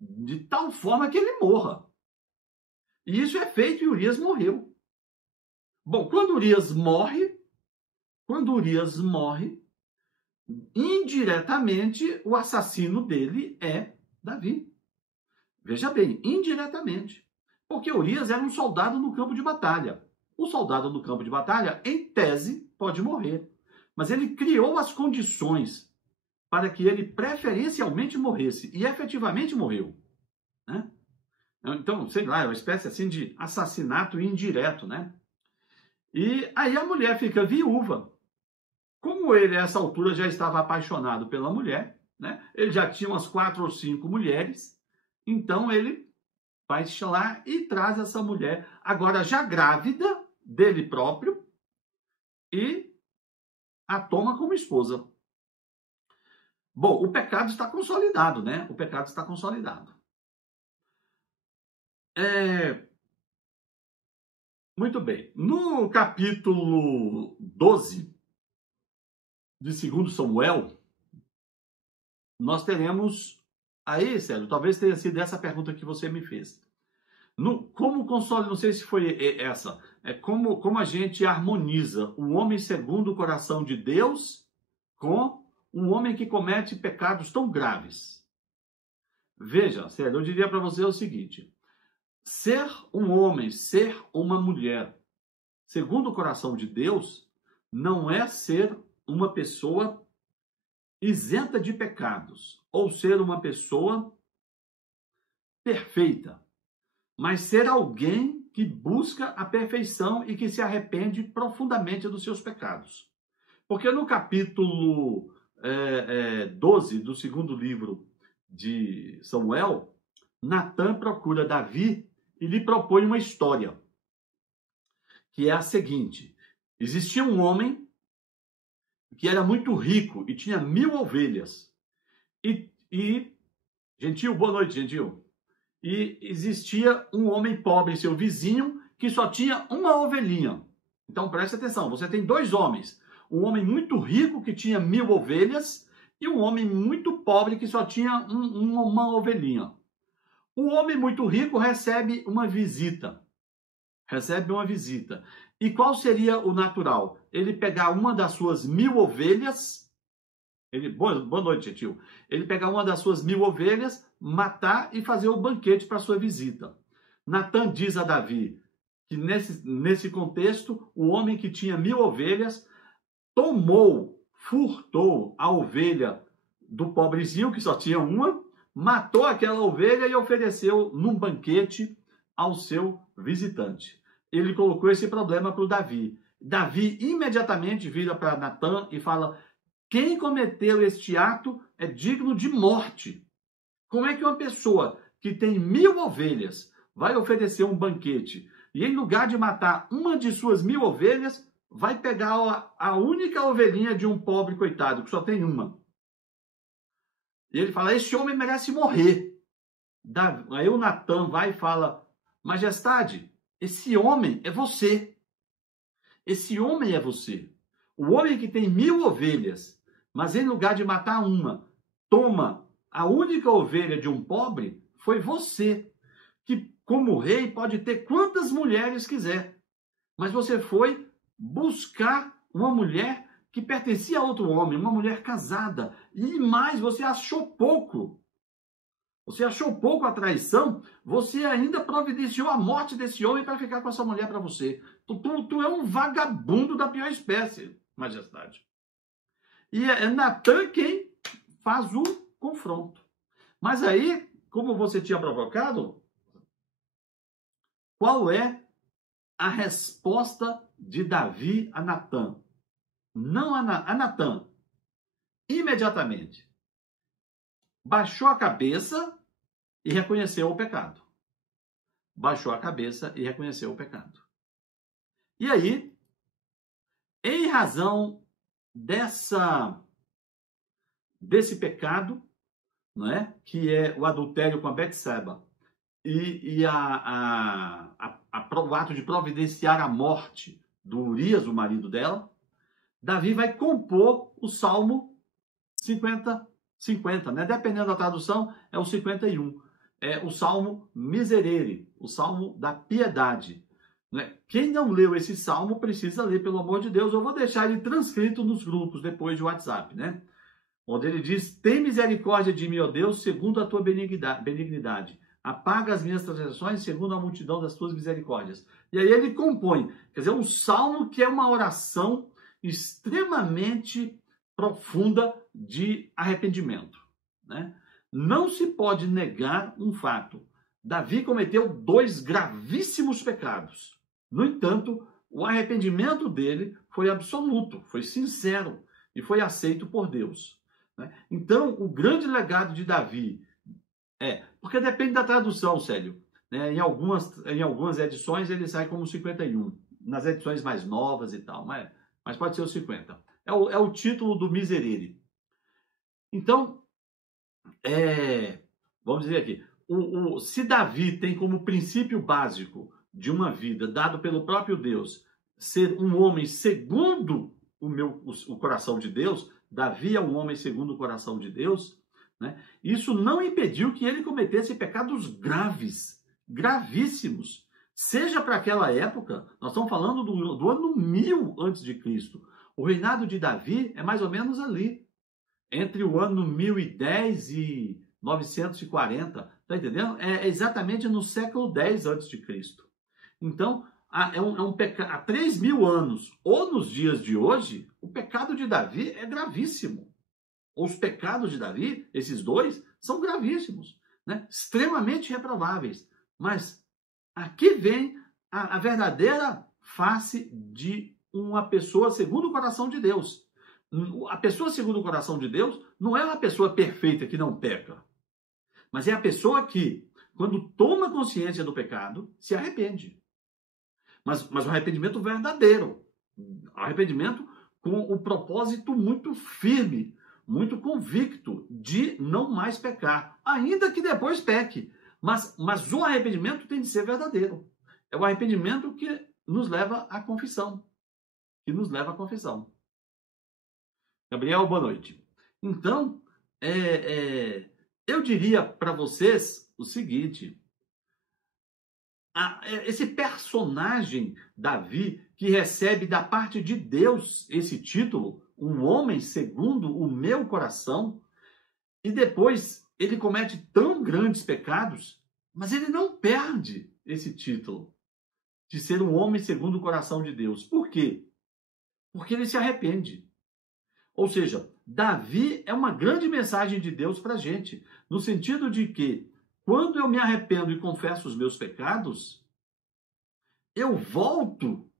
de tal forma que ele morra. E isso é feito e Urias morreu. Bom, quando Urias morre, indiretamente o assassino dele é Davi. Veja bem, indiretamente. Porque Urias era um soldado no campo de batalha. O soldado no campo de batalha, em tese, pode morrer. Mas ele criou as condições para que ele preferencialmente morresse. E efetivamente morreu, né? Então, sei lá, é uma espécie assim de assassinato indireto, né? E aí a mulher fica viúva. Como ele, a essa altura, já estava apaixonado pela mulher, né? Ele já tinha umas 4 ou 5 mulheres, então ele vai lá e traz essa mulher, agora já grávida dele próprio, e a toma como esposa. Bom, o pecado está consolidado, né? O pecado está consolidado. Muito bem. No capítulo 12 de 2 Samuel, nós teremos... Aí, Célio, talvez tenha sido essa pergunta que você me fez. Como consolida, não sei se foi essa, como a gente harmoniza o homem segundo o coração de Deus com um homem que comete pecados tão graves. Veja, Célio, eu diria para você o seguinte: ser um homem, ser uma mulher, segundo o coração de Deus, não é ser uma pessoa isenta de pecados, ou ser uma pessoa perfeita, mas ser alguém que busca a perfeição e que se arrepende profundamente dos seus pecados. Porque no capítulo 12 do segundo livro de Samuel, Natã procura Davi e lhe propõe uma história, que é a seguinte: existia um homem que era muito rico e tinha 1000 ovelhas. Gentil, boa noite, Gentil. E existia um homem pobre, seu vizinho, que só tinha uma ovelhinha. Então preste atenção, você tem 2 homens. Um homem muito rico que tinha 1000 ovelhas e um homem muito pobre que só tinha uma ovelhinha. O homem muito rico recebe uma visita. E qual seria o natural? Ele pegar uma das suas 1000 ovelhas, boa noite, tio. Ele pegar uma das suas 1000 ovelhas, matar e fazer o banquete para sua visita. Natã diz a Davi que nesse contexto, o homem que tinha 1000 ovelhas furtou a ovelha do pobrezinho, que só tinha uma, matou aquela ovelha e ofereceu num banquete ao seu visitante. Ele colocou esse problema para o Davi. Davi imediatamente vira para Natã e fala: quem cometeu este ato é digno de morte. Como é que uma pessoa que tem 1000 ovelhas vai oferecer um banquete e, em lugar de matar uma de suas 1000 ovelhas, vai pegar a única ovelhinha de um pobre coitado, que só tem uma? E ele fala, esse homem merece morrer. Aí o Natan vai e fala, majestade, esse homem é você. Esse homem é você. O homem que tem 1000 ovelhas, mas em lugar de matar uma, toma a única ovelha de um pobre, foi você, que como rei pode ter quantas mulheres quiser. Mas você foi buscar uma mulher que pertencia a outro homem, uma mulher casada. E mais, você achou pouco. Você achou pouco a traição, você ainda providenciou a morte desse homem para ficar com essa mulher para você. Tu é um vagabundo da pior espécie, majestade. E é Natan quem faz o confronto. Mas aí, como você tinha provocado, qual é a resposta de Davi a Natan? Não a Natan. Imediatamente baixou a cabeça e reconheceu o pecado. Baixou a cabeça e reconheceu o pecado. E aí, em razão desse pecado, não é? Que é o adultério com a Betseba e o ato de providenciar a morte do Urias, o marido dela, Davi vai compor o Salmo 50, né? Dependendo da tradução, é o 51. É o Salmo Miserere, o Salmo da piedade. Né? Quem não leu esse Salmo precisa ler, pelo amor de Deus. Eu vou deixar ele transcrito nos grupos depois de WhatsApp, né? Onde ele diz, tem misericórdia de mim, ó Deus, segundo a tua benignidade. Apaga as minhas transgressões segundo a multidão das tuas misericórdias. E aí ele compõe, quer dizer, um salmo que é uma oração extremamente profunda de arrependimento. Né? Não se pode negar um fato. Davi cometeu 2 gravíssimos pecados. No entanto, o arrependimento dele foi absoluto, foi sincero e foi aceito por Deus. Né? Então, o grande legado de Davi porque depende da tradução, Célio. Né? Em algumas edições ele sai como 51, nas edições mais novas e tal, mas pode ser o 50. É o título do Miserere. Então, vamos dizer aqui, se Davi tem como princípio básico de uma vida, dado pelo próprio Deus, ser um homem segundo o coração de Deus, Davi é um homem segundo o coração de Deus, né? Isso não impediu que ele cometesse pecados graves, gravíssimos, seja para aquela época, nós estamos falando do ano 1000 a.C. O reinado de Davi é mais ou menos ali, entre o ano 1010 e 940, tá entendendo? É exatamente no século 10 a.C. Então, há 3000 anos, ou nos dias de hoje, o pecado de Davi é gravíssimo. Os pecados de Davi, esses 2, são gravíssimos, né? Extremamente reprováveis. Mas aqui vem a verdadeira face de uma pessoa segundo o coração de Deus. A pessoa segundo o coração de Deus não é uma pessoa perfeita que não peca, mas é a pessoa que, quando toma consciência do pecado, se arrepende. Mas o arrependimento verdadeiro, arrependimento com o propósito muito firme, muito convicto de não mais pecar, ainda que depois peque. Mas o arrependimento tem de ser verdadeiro. É o arrependimento que nos leva à confissão. Gabriel, boa noite. Então, eu diria para vocês o seguinte, esse personagem Davi, que recebe da parte de Deus esse título, um homem segundo o meu coração, e depois ele comete tão grandes pecados, mas ele não perde esse título de ser um homem segundo o coração de Deus. Por quê? Porque ele se arrepende. Ou seja, Davi é uma grande mensagem de Deus para a gente, no sentido de que, quando eu me arrependo e confesso os meus pecados, eu volto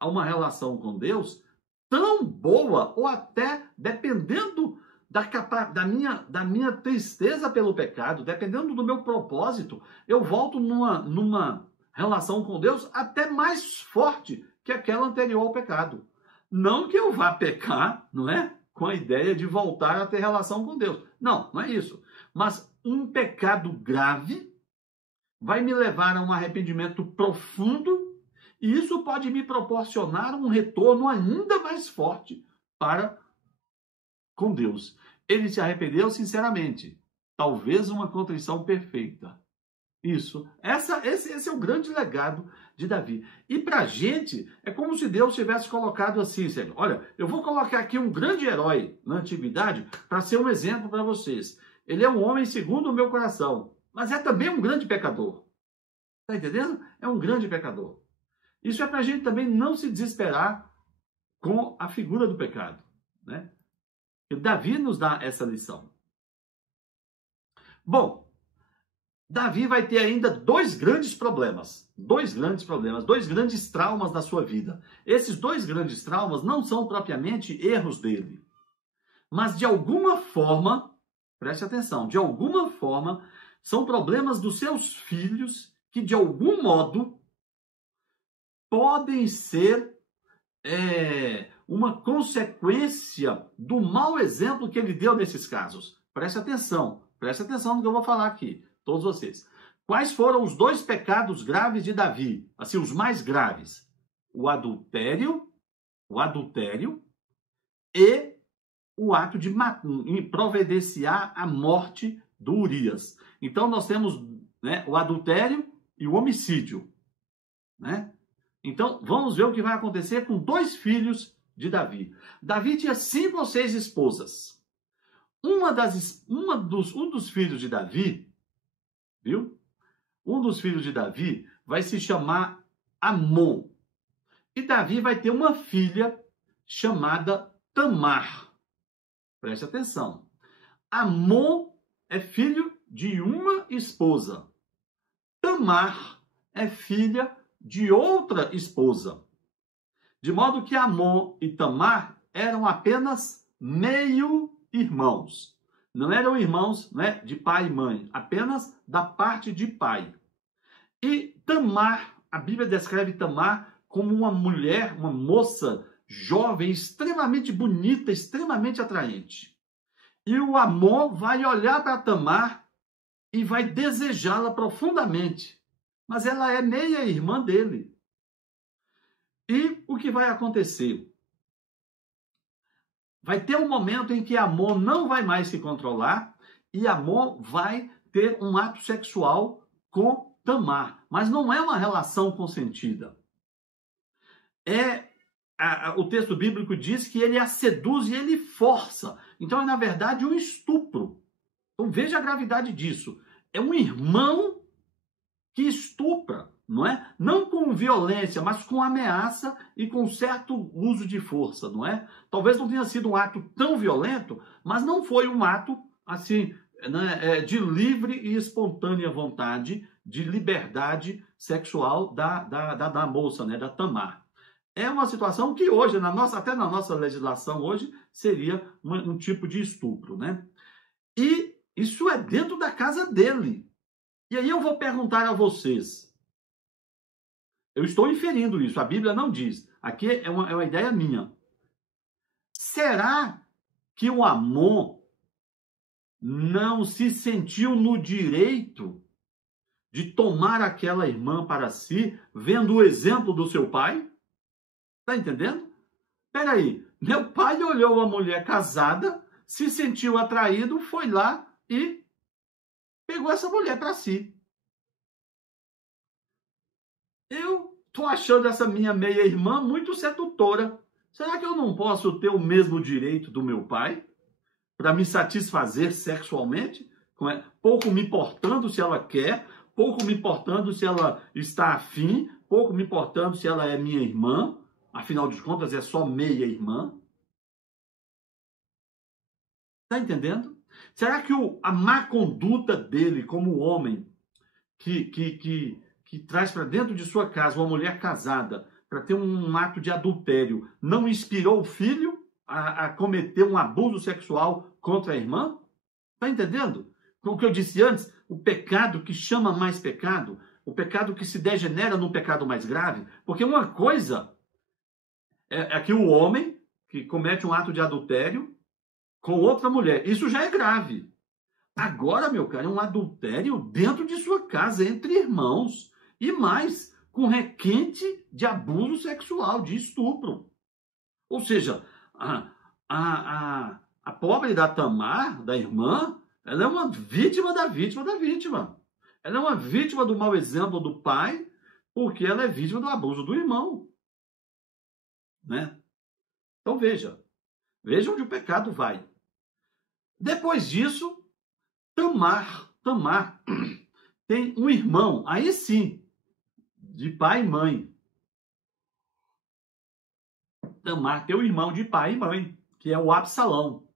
a uma relação com Deus tão boa, ou até, dependendo da minha tristeza pelo pecado, dependendo do meu propósito, eu volto numa relação com Deus até mais forte que aquela anterior ao pecado. Não que eu vá pecar, não é? Com a ideia de voltar a ter relação com Deus. Não, não é isso. Mas um pecado grave vai me levar a um arrependimento profundo e isso pode me proporcionar um retorno ainda mais forte para com Deus. Ele se arrependeu sinceramente. Talvez uma contrição perfeita. Isso. Esse é o grande legado de Davi. E para a gente, é como se Deus tivesse colocado assim, Senhor, olha, eu vou colocar aqui um grande herói na antiguidade para ser um exemplo para vocês. Ele é um homem segundo o meu coração, mas é também um grande pecador. Está entendendo? É um grande pecador. Isso é para a gente também não se desesperar com a figura do pecado, né? E Davi nos dá essa lição. Bom, Davi vai ter ainda dois grandes problemas, dois grandes traumas na sua vida. Esses dois grandes traumas não são propriamente erros dele, mas de alguma forma, preste atenção, de alguma forma, são problemas dos seus filhos que de algum modo podem ser uma consequência do mau exemplo que ele deu nesses casos. Preste atenção no que eu vou falar aqui, todos vocês. Quais foram os dois pecados graves de Davi? Assim, os mais graves. O adultério e o ato de providenciar a morte do Urias. Então, nós temos, né, o adultério e o homicídio, né? Então, vamos ver o que vai acontecer com dois filhos de Davi. Davi tinha 5 ou 6 esposas. Um dos filhos de Davi, viu? Um dos filhos de Davi vai se chamar Amon. E Davi vai ter uma filha chamada Tamar. Preste atenção. Amon é filho de uma esposa. Tamar é filha de outra esposa. De modo que Amon e Tamar eram apenas meio-irmãos. Não eram irmãos, né, de pai e mãe, apenas da parte de pai. E Tamar, a Bíblia descreve Tamar como uma mulher, uma moça jovem, extremamente bonita, extremamente atraente. E o Amon vai olhar para Tamar e vai desejá-la profundamente. Mas ela é meia-irmã dele. E o que vai acontecer? Vai ter um momento em que Amon não vai mais se controlar e Amon vai ter um ato sexual com Tamar. Mas não é uma relação consentida. O texto bíblico diz que ele a seduz e ele força. Então é, na verdade, um estupro. Então veja a gravidade disso. É um irmão que estupra, não é? Não com violência, mas com ameaça e com certo uso de força, não é? Talvez não tenha sido um ato tão violento, mas não foi um ato, assim, né, de livre e espontânea vontade, de liberdade sexual da moça, né, da Tamar. É uma situação que hoje, até na nossa legislação hoje, seria um tipo de estupro, né? E isso é dentro da casa dele. E aí eu vou perguntar a vocês. Eu estou inferindo isso, a Bíblia não diz. Aqui é uma ideia minha. Será que o Amon não se sentiu no direito de tomar aquela irmã para si, vendo o exemplo do seu pai? Está entendendo? Espera aí, meu pai olhou uma mulher casada, se sentiu atraído, foi lá e pegou essa mulher para si. Eu estou achando essa minha meia-irmã muito sedutora. Será que eu não posso ter o mesmo direito do meu pai para me satisfazer sexualmente? Pouco me importando se ela quer, pouco me importando se ela está afim, pouco me importando se ela é minha irmã. Afinal de contas, é só meia-irmã. Está entendendo? Será que a má conduta dele como homem, que traz para dentro de sua casa uma mulher casada para ter um ato de adultério, não inspirou o filho a cometer um abuso sexual contra a irmã? Está entendendo? O que eu disse antes, o pecado que chama mais pecado, o pecado que se degenera num pecado mais grave, porque uma coisa é que o homem que comete um ato de adultério com outra mulher, isso já é grave. Agora, meu caro, é um adultério dentro de sua casa, entre irmãos, e mais, com requinte de abuso sexual, de estupro. Ou seja, a pobre da Tamar, da irmã, ela é uma vítima da vítima da vítima. Ela é uma vítima do mau exemplo do pai, porque ela é vítima do abuso do irmão. Né? Então veja onde o pecado vai. Depois disso, Tamar tem um irmão, aí sim, de pai e mãe. Tamar tem um irmão de pai e mãe, que é o Absalão.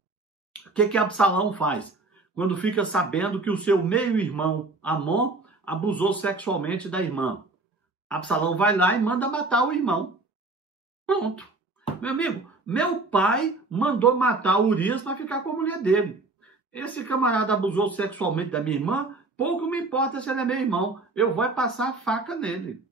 O que Absalão faz? Quando fica sabendo que o seu meio-irmão, Amon, abusou sexualmente da irmã. Absalão vai lá e manda matar o irmão. Pronto. Meu amigo, meu pai mandou matar Urias para ficar com a mulher dele. Esse camarada abusou sexualmente da minha irmã, pouco me importa se ele é meu irmão. Eu vou passar a faca nele.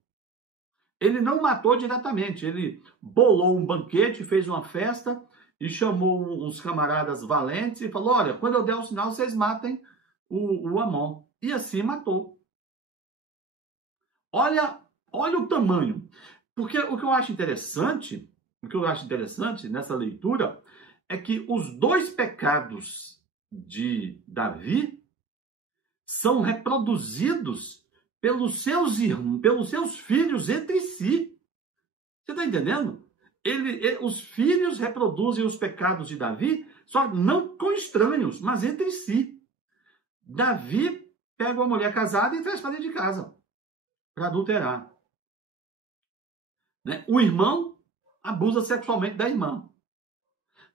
Ele não matou diretamente, ele bolou um banquete, fez uma festa e chamou uns camaradas valentes e falou, olha, quando eu der o sinal, vocês matem o Amon. E assim matou. Olha o tamanho. Porque o que eu acho interessante nessa leitura é que os dois pecados de Davi são reproduzidos pelos seus filhos entre si. Você está entendendo? Os filhos reproduzem os pecados de Davi, só não com estranhos, mas entre si. Davi pega uma mulher casada e traz para dentro de casa para adulterar. Né? O irmão abusa sexualmente da irmã.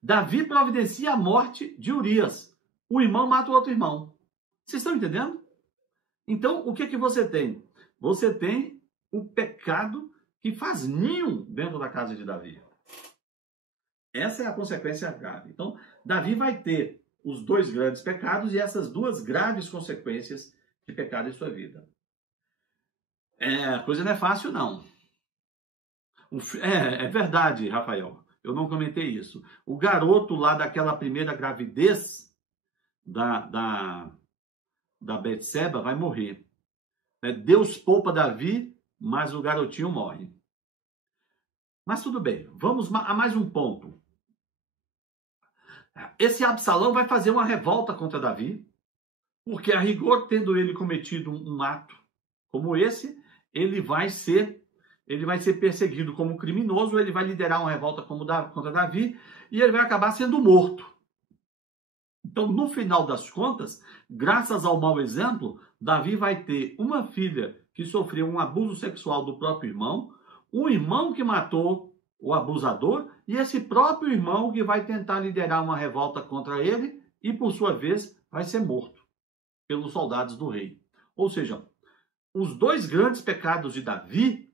Davi providencia a morte de Urias. O irmão mata o outro irmão. Vocês estão entendendo? Então, o que você tem? Você tem o pecado que faz ninho dentro da casa de Davi. Essa é a consequência grave. Então, Davi vai ter os dois grandes pecados e essas duas graves consequências de pecado em sua vida. A coisa não é fácil, não. É verdade, Rafael. Eu não comentei isso. O garoto lá daquela primeira gravidez da Betseba vai morrer. Deus poupa Davi, mas o garotinho morre. Mas tudo bem, vamos a mais um ponto. Esse Absalão vai fazer uma revolta contra Davi, porque a rigor, tendo ele cometido um ato como esse, ele vai ser perseguido como criminoso, ele vai liderar uma revolta contra Davi e ele vai acabar sendo morto. Então, no final das contas, graças ao mau exemplo, Davi vai ter uma filha que sofreu um abuso sexual do próprio irmão, um irmão que matou o abusador e esse próprio irmão que vai tentar liderar uma revolta contra ele e, por sua vez, vai ser morto pelos soldados do rei. Ou seja, os dois grandes pecados de Davi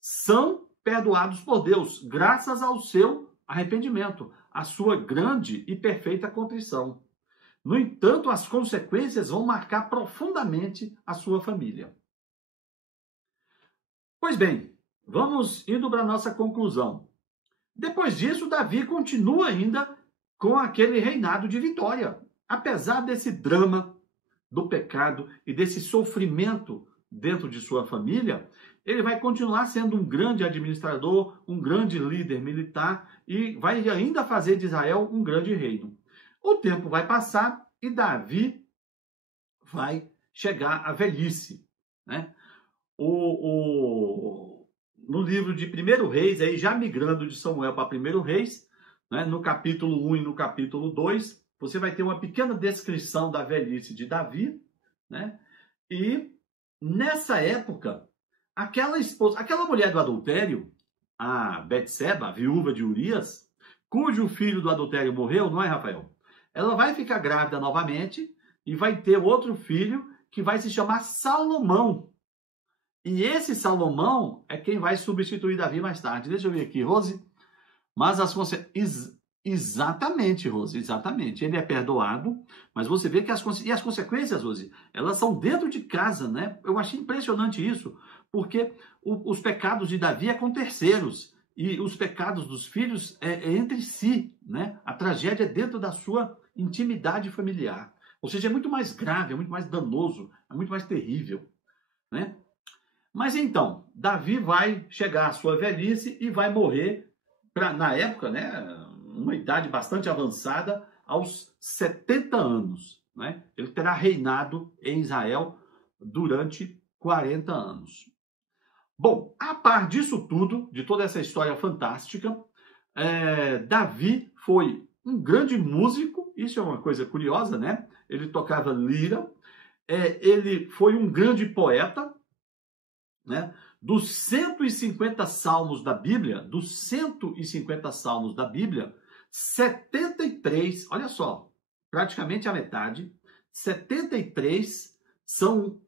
são perdoados por Deus, graças ao seu arrependimento, à sua grande e perfeita contrição. No entanto, as consequências vão marcar profundamente a sua família. Pois bem, vamos indo para a nossa conclusão. Depois disso, Davi continua ainda com aquele reinado de vitória. Apesar desse drama do pecado e desse sofrimento dentro de sua família, ele vai continuar sendo um grande administrador, um grande líder militar e vai ainda fazer de Israel um grande reino. O tempo vai passar e Davi vai chegar à velhice. Né? No livro de 1 Reis, aí já migrando de Samuel para 1 Reis, né? No capítulo 1 e no capítulo 2, você vai ter uma pequena descrição da velhice de Davi. Né? E nessa época, aquela mulher do adultério, a Betseba, a viúva de Urias, cujo filho do adultério morreu, não é, Rafael? Ela vai ficar grávida novamente e vai ter outro filho que vai se chamar Salomão. E esse Salomão é quem vai substituir Davi mais tarde. Deixa eu ver aqui, Rose. Mas Exatamente, Rose, exatamente. Ele é perdoado, mas você vê que as consequências, Rose, elas são dentro de casa, né? Eu achei impressionante isso, porque os pecados de Davi é com terceiros e os pecados dos filhos é entre si, né? A tragédia é dentro da sua intimidade familiar. Ou seja, é muito mais grave, é muito mais danoso, é muito mais terrível, né? Mas então, Davi vai chegar à sua velhice e vai morrer, na época, né? Uma idade bastante avançada, aos 70 anos. Né? Ele terá reinado em Israel durante 40 anos. Bom, a par disso tudo, de toda essa história fantástica, Davi foi um grande músico, isso é uma coisa curiosa, né? Ele tocava lira, ele foi um grande poeta, né? Dos 150 salmos da Bíblia, 73, olha só, praticamente a metade, 73 são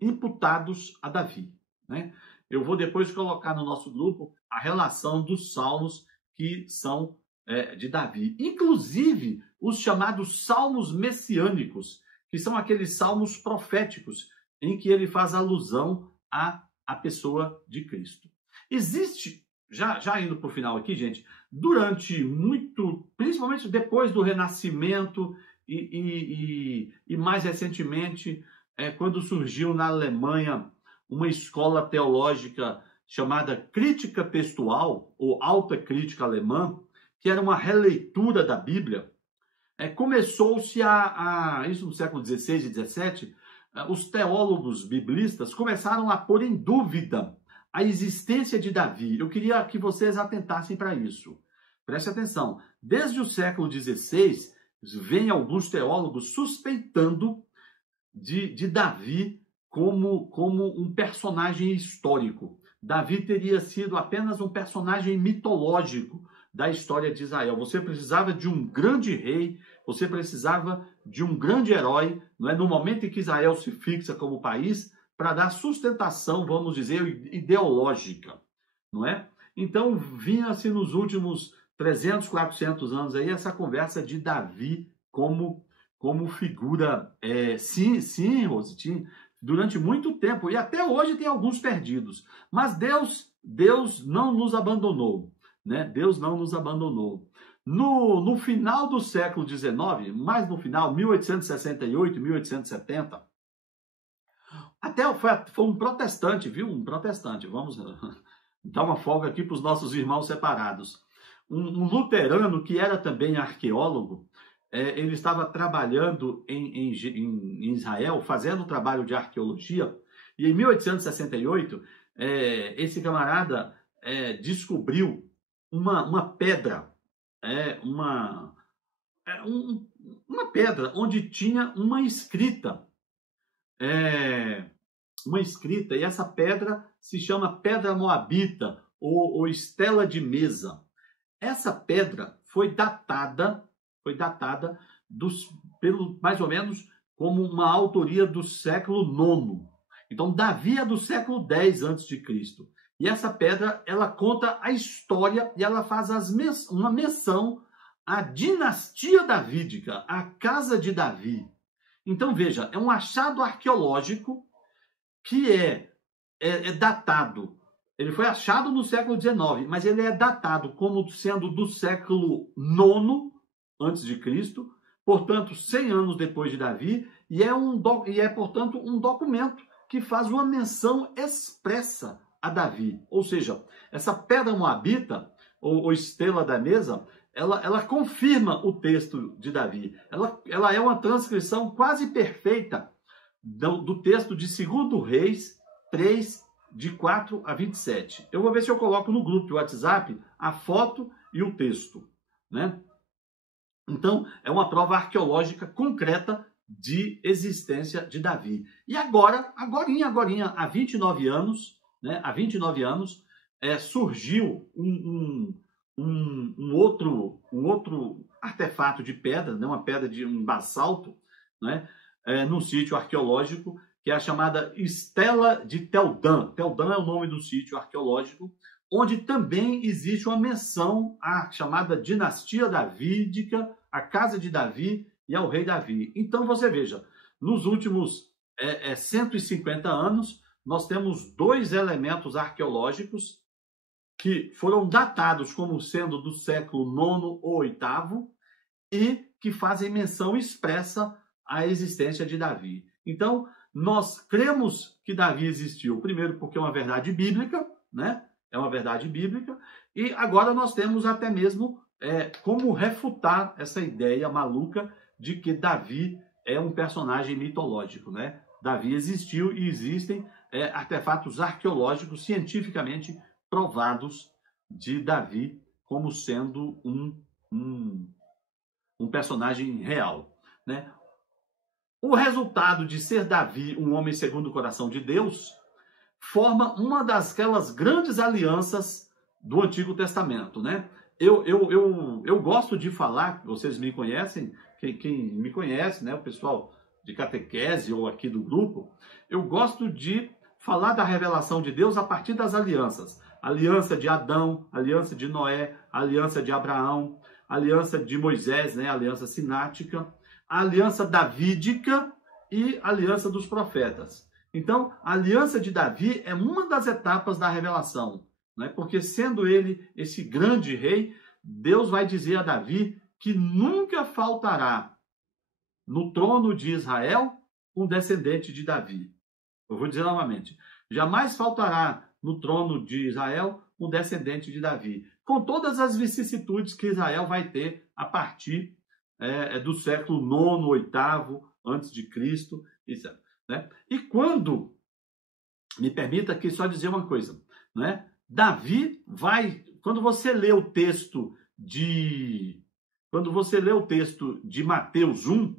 imputados a Davi, né? Eu vou depois colocar no nosso grupo a relação dos salmos que são de Davi. Inclusive, os chamados salmos messiânicos, que são aqueles salmos proféticos, em que ele faz alusão à pessoa de Cristo. Existe, já indo para o final aqui, gente, principalmente depois do Renascimento e mais recentemente, quando surgiu na Alemanha uma escola teológica chamada crítica textual, ou alta crítica alemã, que era uma releitura da Bíblia, começou-se isso no século XVI e XVII, os teólogos biblistas começaram a pôr em dúvida a existência de Davi. Eu queria que vocês atentassem para isso. Preste atenção. Desde o século XVI, vem alguns teólogos suspeitando de Davi como um personagem histórico. Davi teria sido apenas um personagem mitológico da história de Israel. Você precisava de um grande rei, você precisava de um grande herói, não é? No momento em que Israel se fixa como país, para dar sustentação, vamos dizer, ideológica, não é? Então, vinha-se nos últimos 300, 400 anos aí essa conversa de Davi como figura, sim, Rose, durante muito tempo, e até hoje tem alguns perdidos. Mas Deus não nos abandonou, né? Deus não nos abandonou. No final do século XIX, mais no final, 1868, 1870, até foi um protestante, viu? Um protestante, vamos dar uma folga aqui para os nossos irmãos separados. Um luterano que era também arqueólogo, ele estava trabalhando em Israel, fazendo trabalho de arqueologia, e em 1868, esse camarada descobriu uma pedra, uma pedra onde tinha uma escrita, e essa pedra se chama Pedra Moabita, ou Estela de Mesa. Essa pedra foi datada mais ou menos como uma autoria do século IX. Então, Davi é do século X a.C. E essa pedra, ela conta a história e ela faz uma menção à dinastia davídica, à casa de Davi. Então, veja, é um achado arqueológico que é datado. Ele foi achado no século XIX, mas ele é datado como sendo do século IX a.C., portanto, 100 anos depois de Davi, e portanto, um documento que faz uma menção expressa a Davi. Ou seja, essa pedra moabita, ou Estela da Mesa, ela confirma o texto de Davi. Ela é uma transcrição quase perfeita do texto de 2 Reis 3, de 4 a 27. Eu vou ver se eu coloco no grupo do WhatsApp a foto e o texto, né? Então, é uma prova arqueológica concreta de existência de Davi. E agorinha, há 29 anos, né? Há 29 anos, surgiu um outro artefato de pedra, né? Uma pedra de um basalto, né? Num sítio arqueológico, que é a chamada Estela de Teldã. Teldã é o nome do sítio arqueológico, onde também existe uma menção à chamada dinastia davídica, à casa de Davi e ao rei Davi. Então você veja, nos últimos 150 anos, nós temos dois elementos arqueológicos que foram datados como sendo do século IX ou VIII e que fazem menção expressa à existência de Davi. Então, nós cremos que Davi existiu, primeiro porque é uma verdade bíblica, né? É uma verdade bíblica, e agora nós temos até mesmo como refutar essa ideia maluca de que Davi é um personagem mitológico, né? Davi existiu e existem artefatos arqueológicos cientificamente provados de Davi como sendo um personagem real, né? O resultado de ser Davi um homem segundo o coração de Deus forma uma daquelas grandes alianças do Antigo Testamento, né? Eu gosto de falar, vocês me conhecem, quem me conhece, né, o pessoal de catequese ou aqui do grupo, eu gosto de falar da revelação de Deus a partir das alianças. Aliança de Adão, aliança de Noé, aliança de Abraão, aliança de Moisés, né, aliança sinática, a aliança davídica e a aliança dos profetas. Então, a aliança de Davi é uma das etapas da revelação, né? Porque sendo ele esse grande rei, Deus vai dizer a Davi que nunca faltará no trono de Israel um descendente de Davi. Eu vou dizer novamente, jamais faltará no trono de Israel um descendente de Davi, com todas as vicissitudes que Israel vai ter a partir do século IX, VIII, antes de Cristo, etc. Né? E quando, me permita aqui só dizer uma coisa, né? Davi vai, quando você lê o texto de Mateus 1,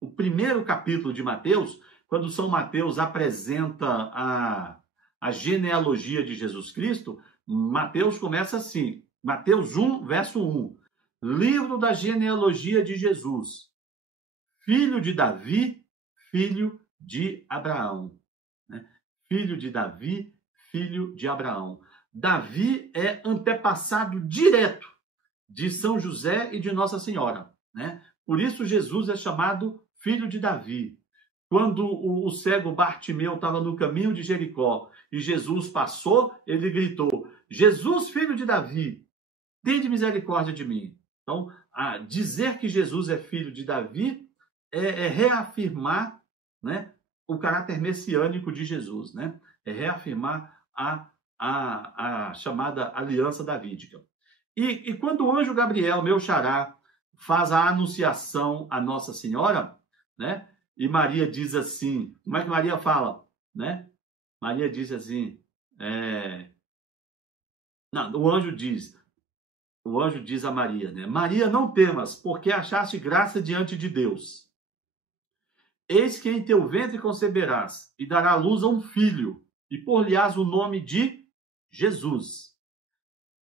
o primeiro capítulo de Mateus, quando São Mateus apresenta a genealogia de Jesus Cristo, Mateus começa assim, Mateus 1, verso 1, livro da genealogia de Jesus, filho de Davi, filho de Abraão, né? Filho de Davi, filho de Abraão. Davi é antepassado direto de São José e de Nossa Senhora, né? Por isso Jesus é chamado filho de Davi. Quando o cego Bartimeu estava no caminho de Jericó e Jesus passou, ele gritou, Jesus, filho de Davi, tende misericórdia de mim. Então, dizer que Jesus é filho de Davi é reafirmar, né, o caráter messiânico de Jesus, né? É reafirmar a chamada aliança davídica. E quando o anjo Gabriel, meu xará, faz a anunciação a Nossa Senhora, né? E Maria diz assim, como é que Maria fala, né? Maria diz assim, não, o anjo diz a Maria, né? Maria, não temas, porque achaste graça diante de Deus. Eis que em teu ventre conceberás, e dará luz a um filho, e por-lhe-ás o nome de Jesus.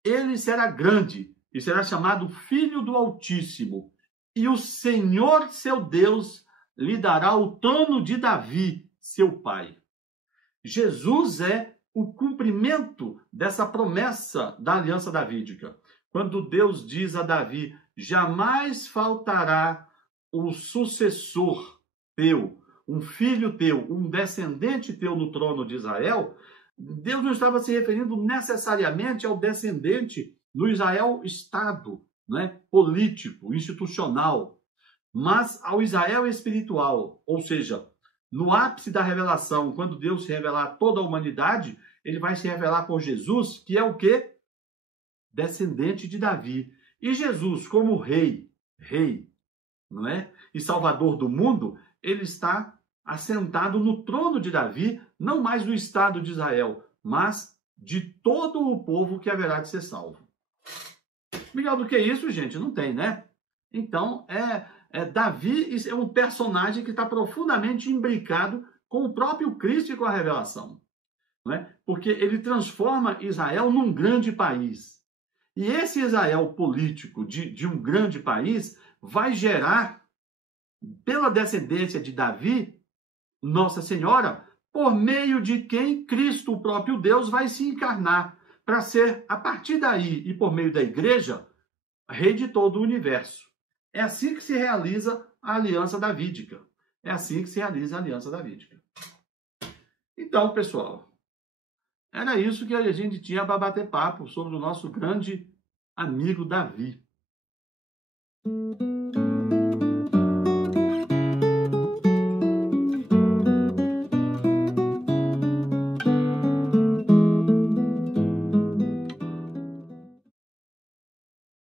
Ele será grande, e será chamado Filho do Altíssimo, e o Senhor seu Deus lhe dará o trono de Davi, seu pai. Jesus é o cumprimento dessa promessa da aliança davídica. Quando Deus diz a Davi, jamais faltará o sucessor teu, um filho teu, um descendente teu no trono de Israel, Deus não estava se referindo necessariamente ao descendente no Israel Estado, né, político, institucional, mas ao Israel espiritual, ou seja, no ápice da revelação, quando Deus se revelar a toda a humanidade, ele vai se revelar por Jesus, que é o quê? Descendente de Davi. E Jesus, como rei, não é? E salvador do mundo, ele está assentado no trono de Davi, não mais do Estado de Israel, mas de todo o povo que haverá de ser salvo. Melhor do que isso, gente, não tem, né? Então, Davi é um personagem que está profundamente imbricado com o próprio Cristo e com a revelação, não é? Porque ele transforma Israel num grande país. E esse Israel político de um grande país vai gerar, pela descendência de Davi, Nossa Senhora, por meio de quem Cristo, o próprio Deus, vai se encarnar, para ser, a partir daí e por meio da igreja, rei de todo o universo. É assim que se realiza a aliança davídica. É assim que se realiza a aliança davídica. Então, pessoal, era isso que a gente tinha para bater papo sobre o nosso grande amigo Davi.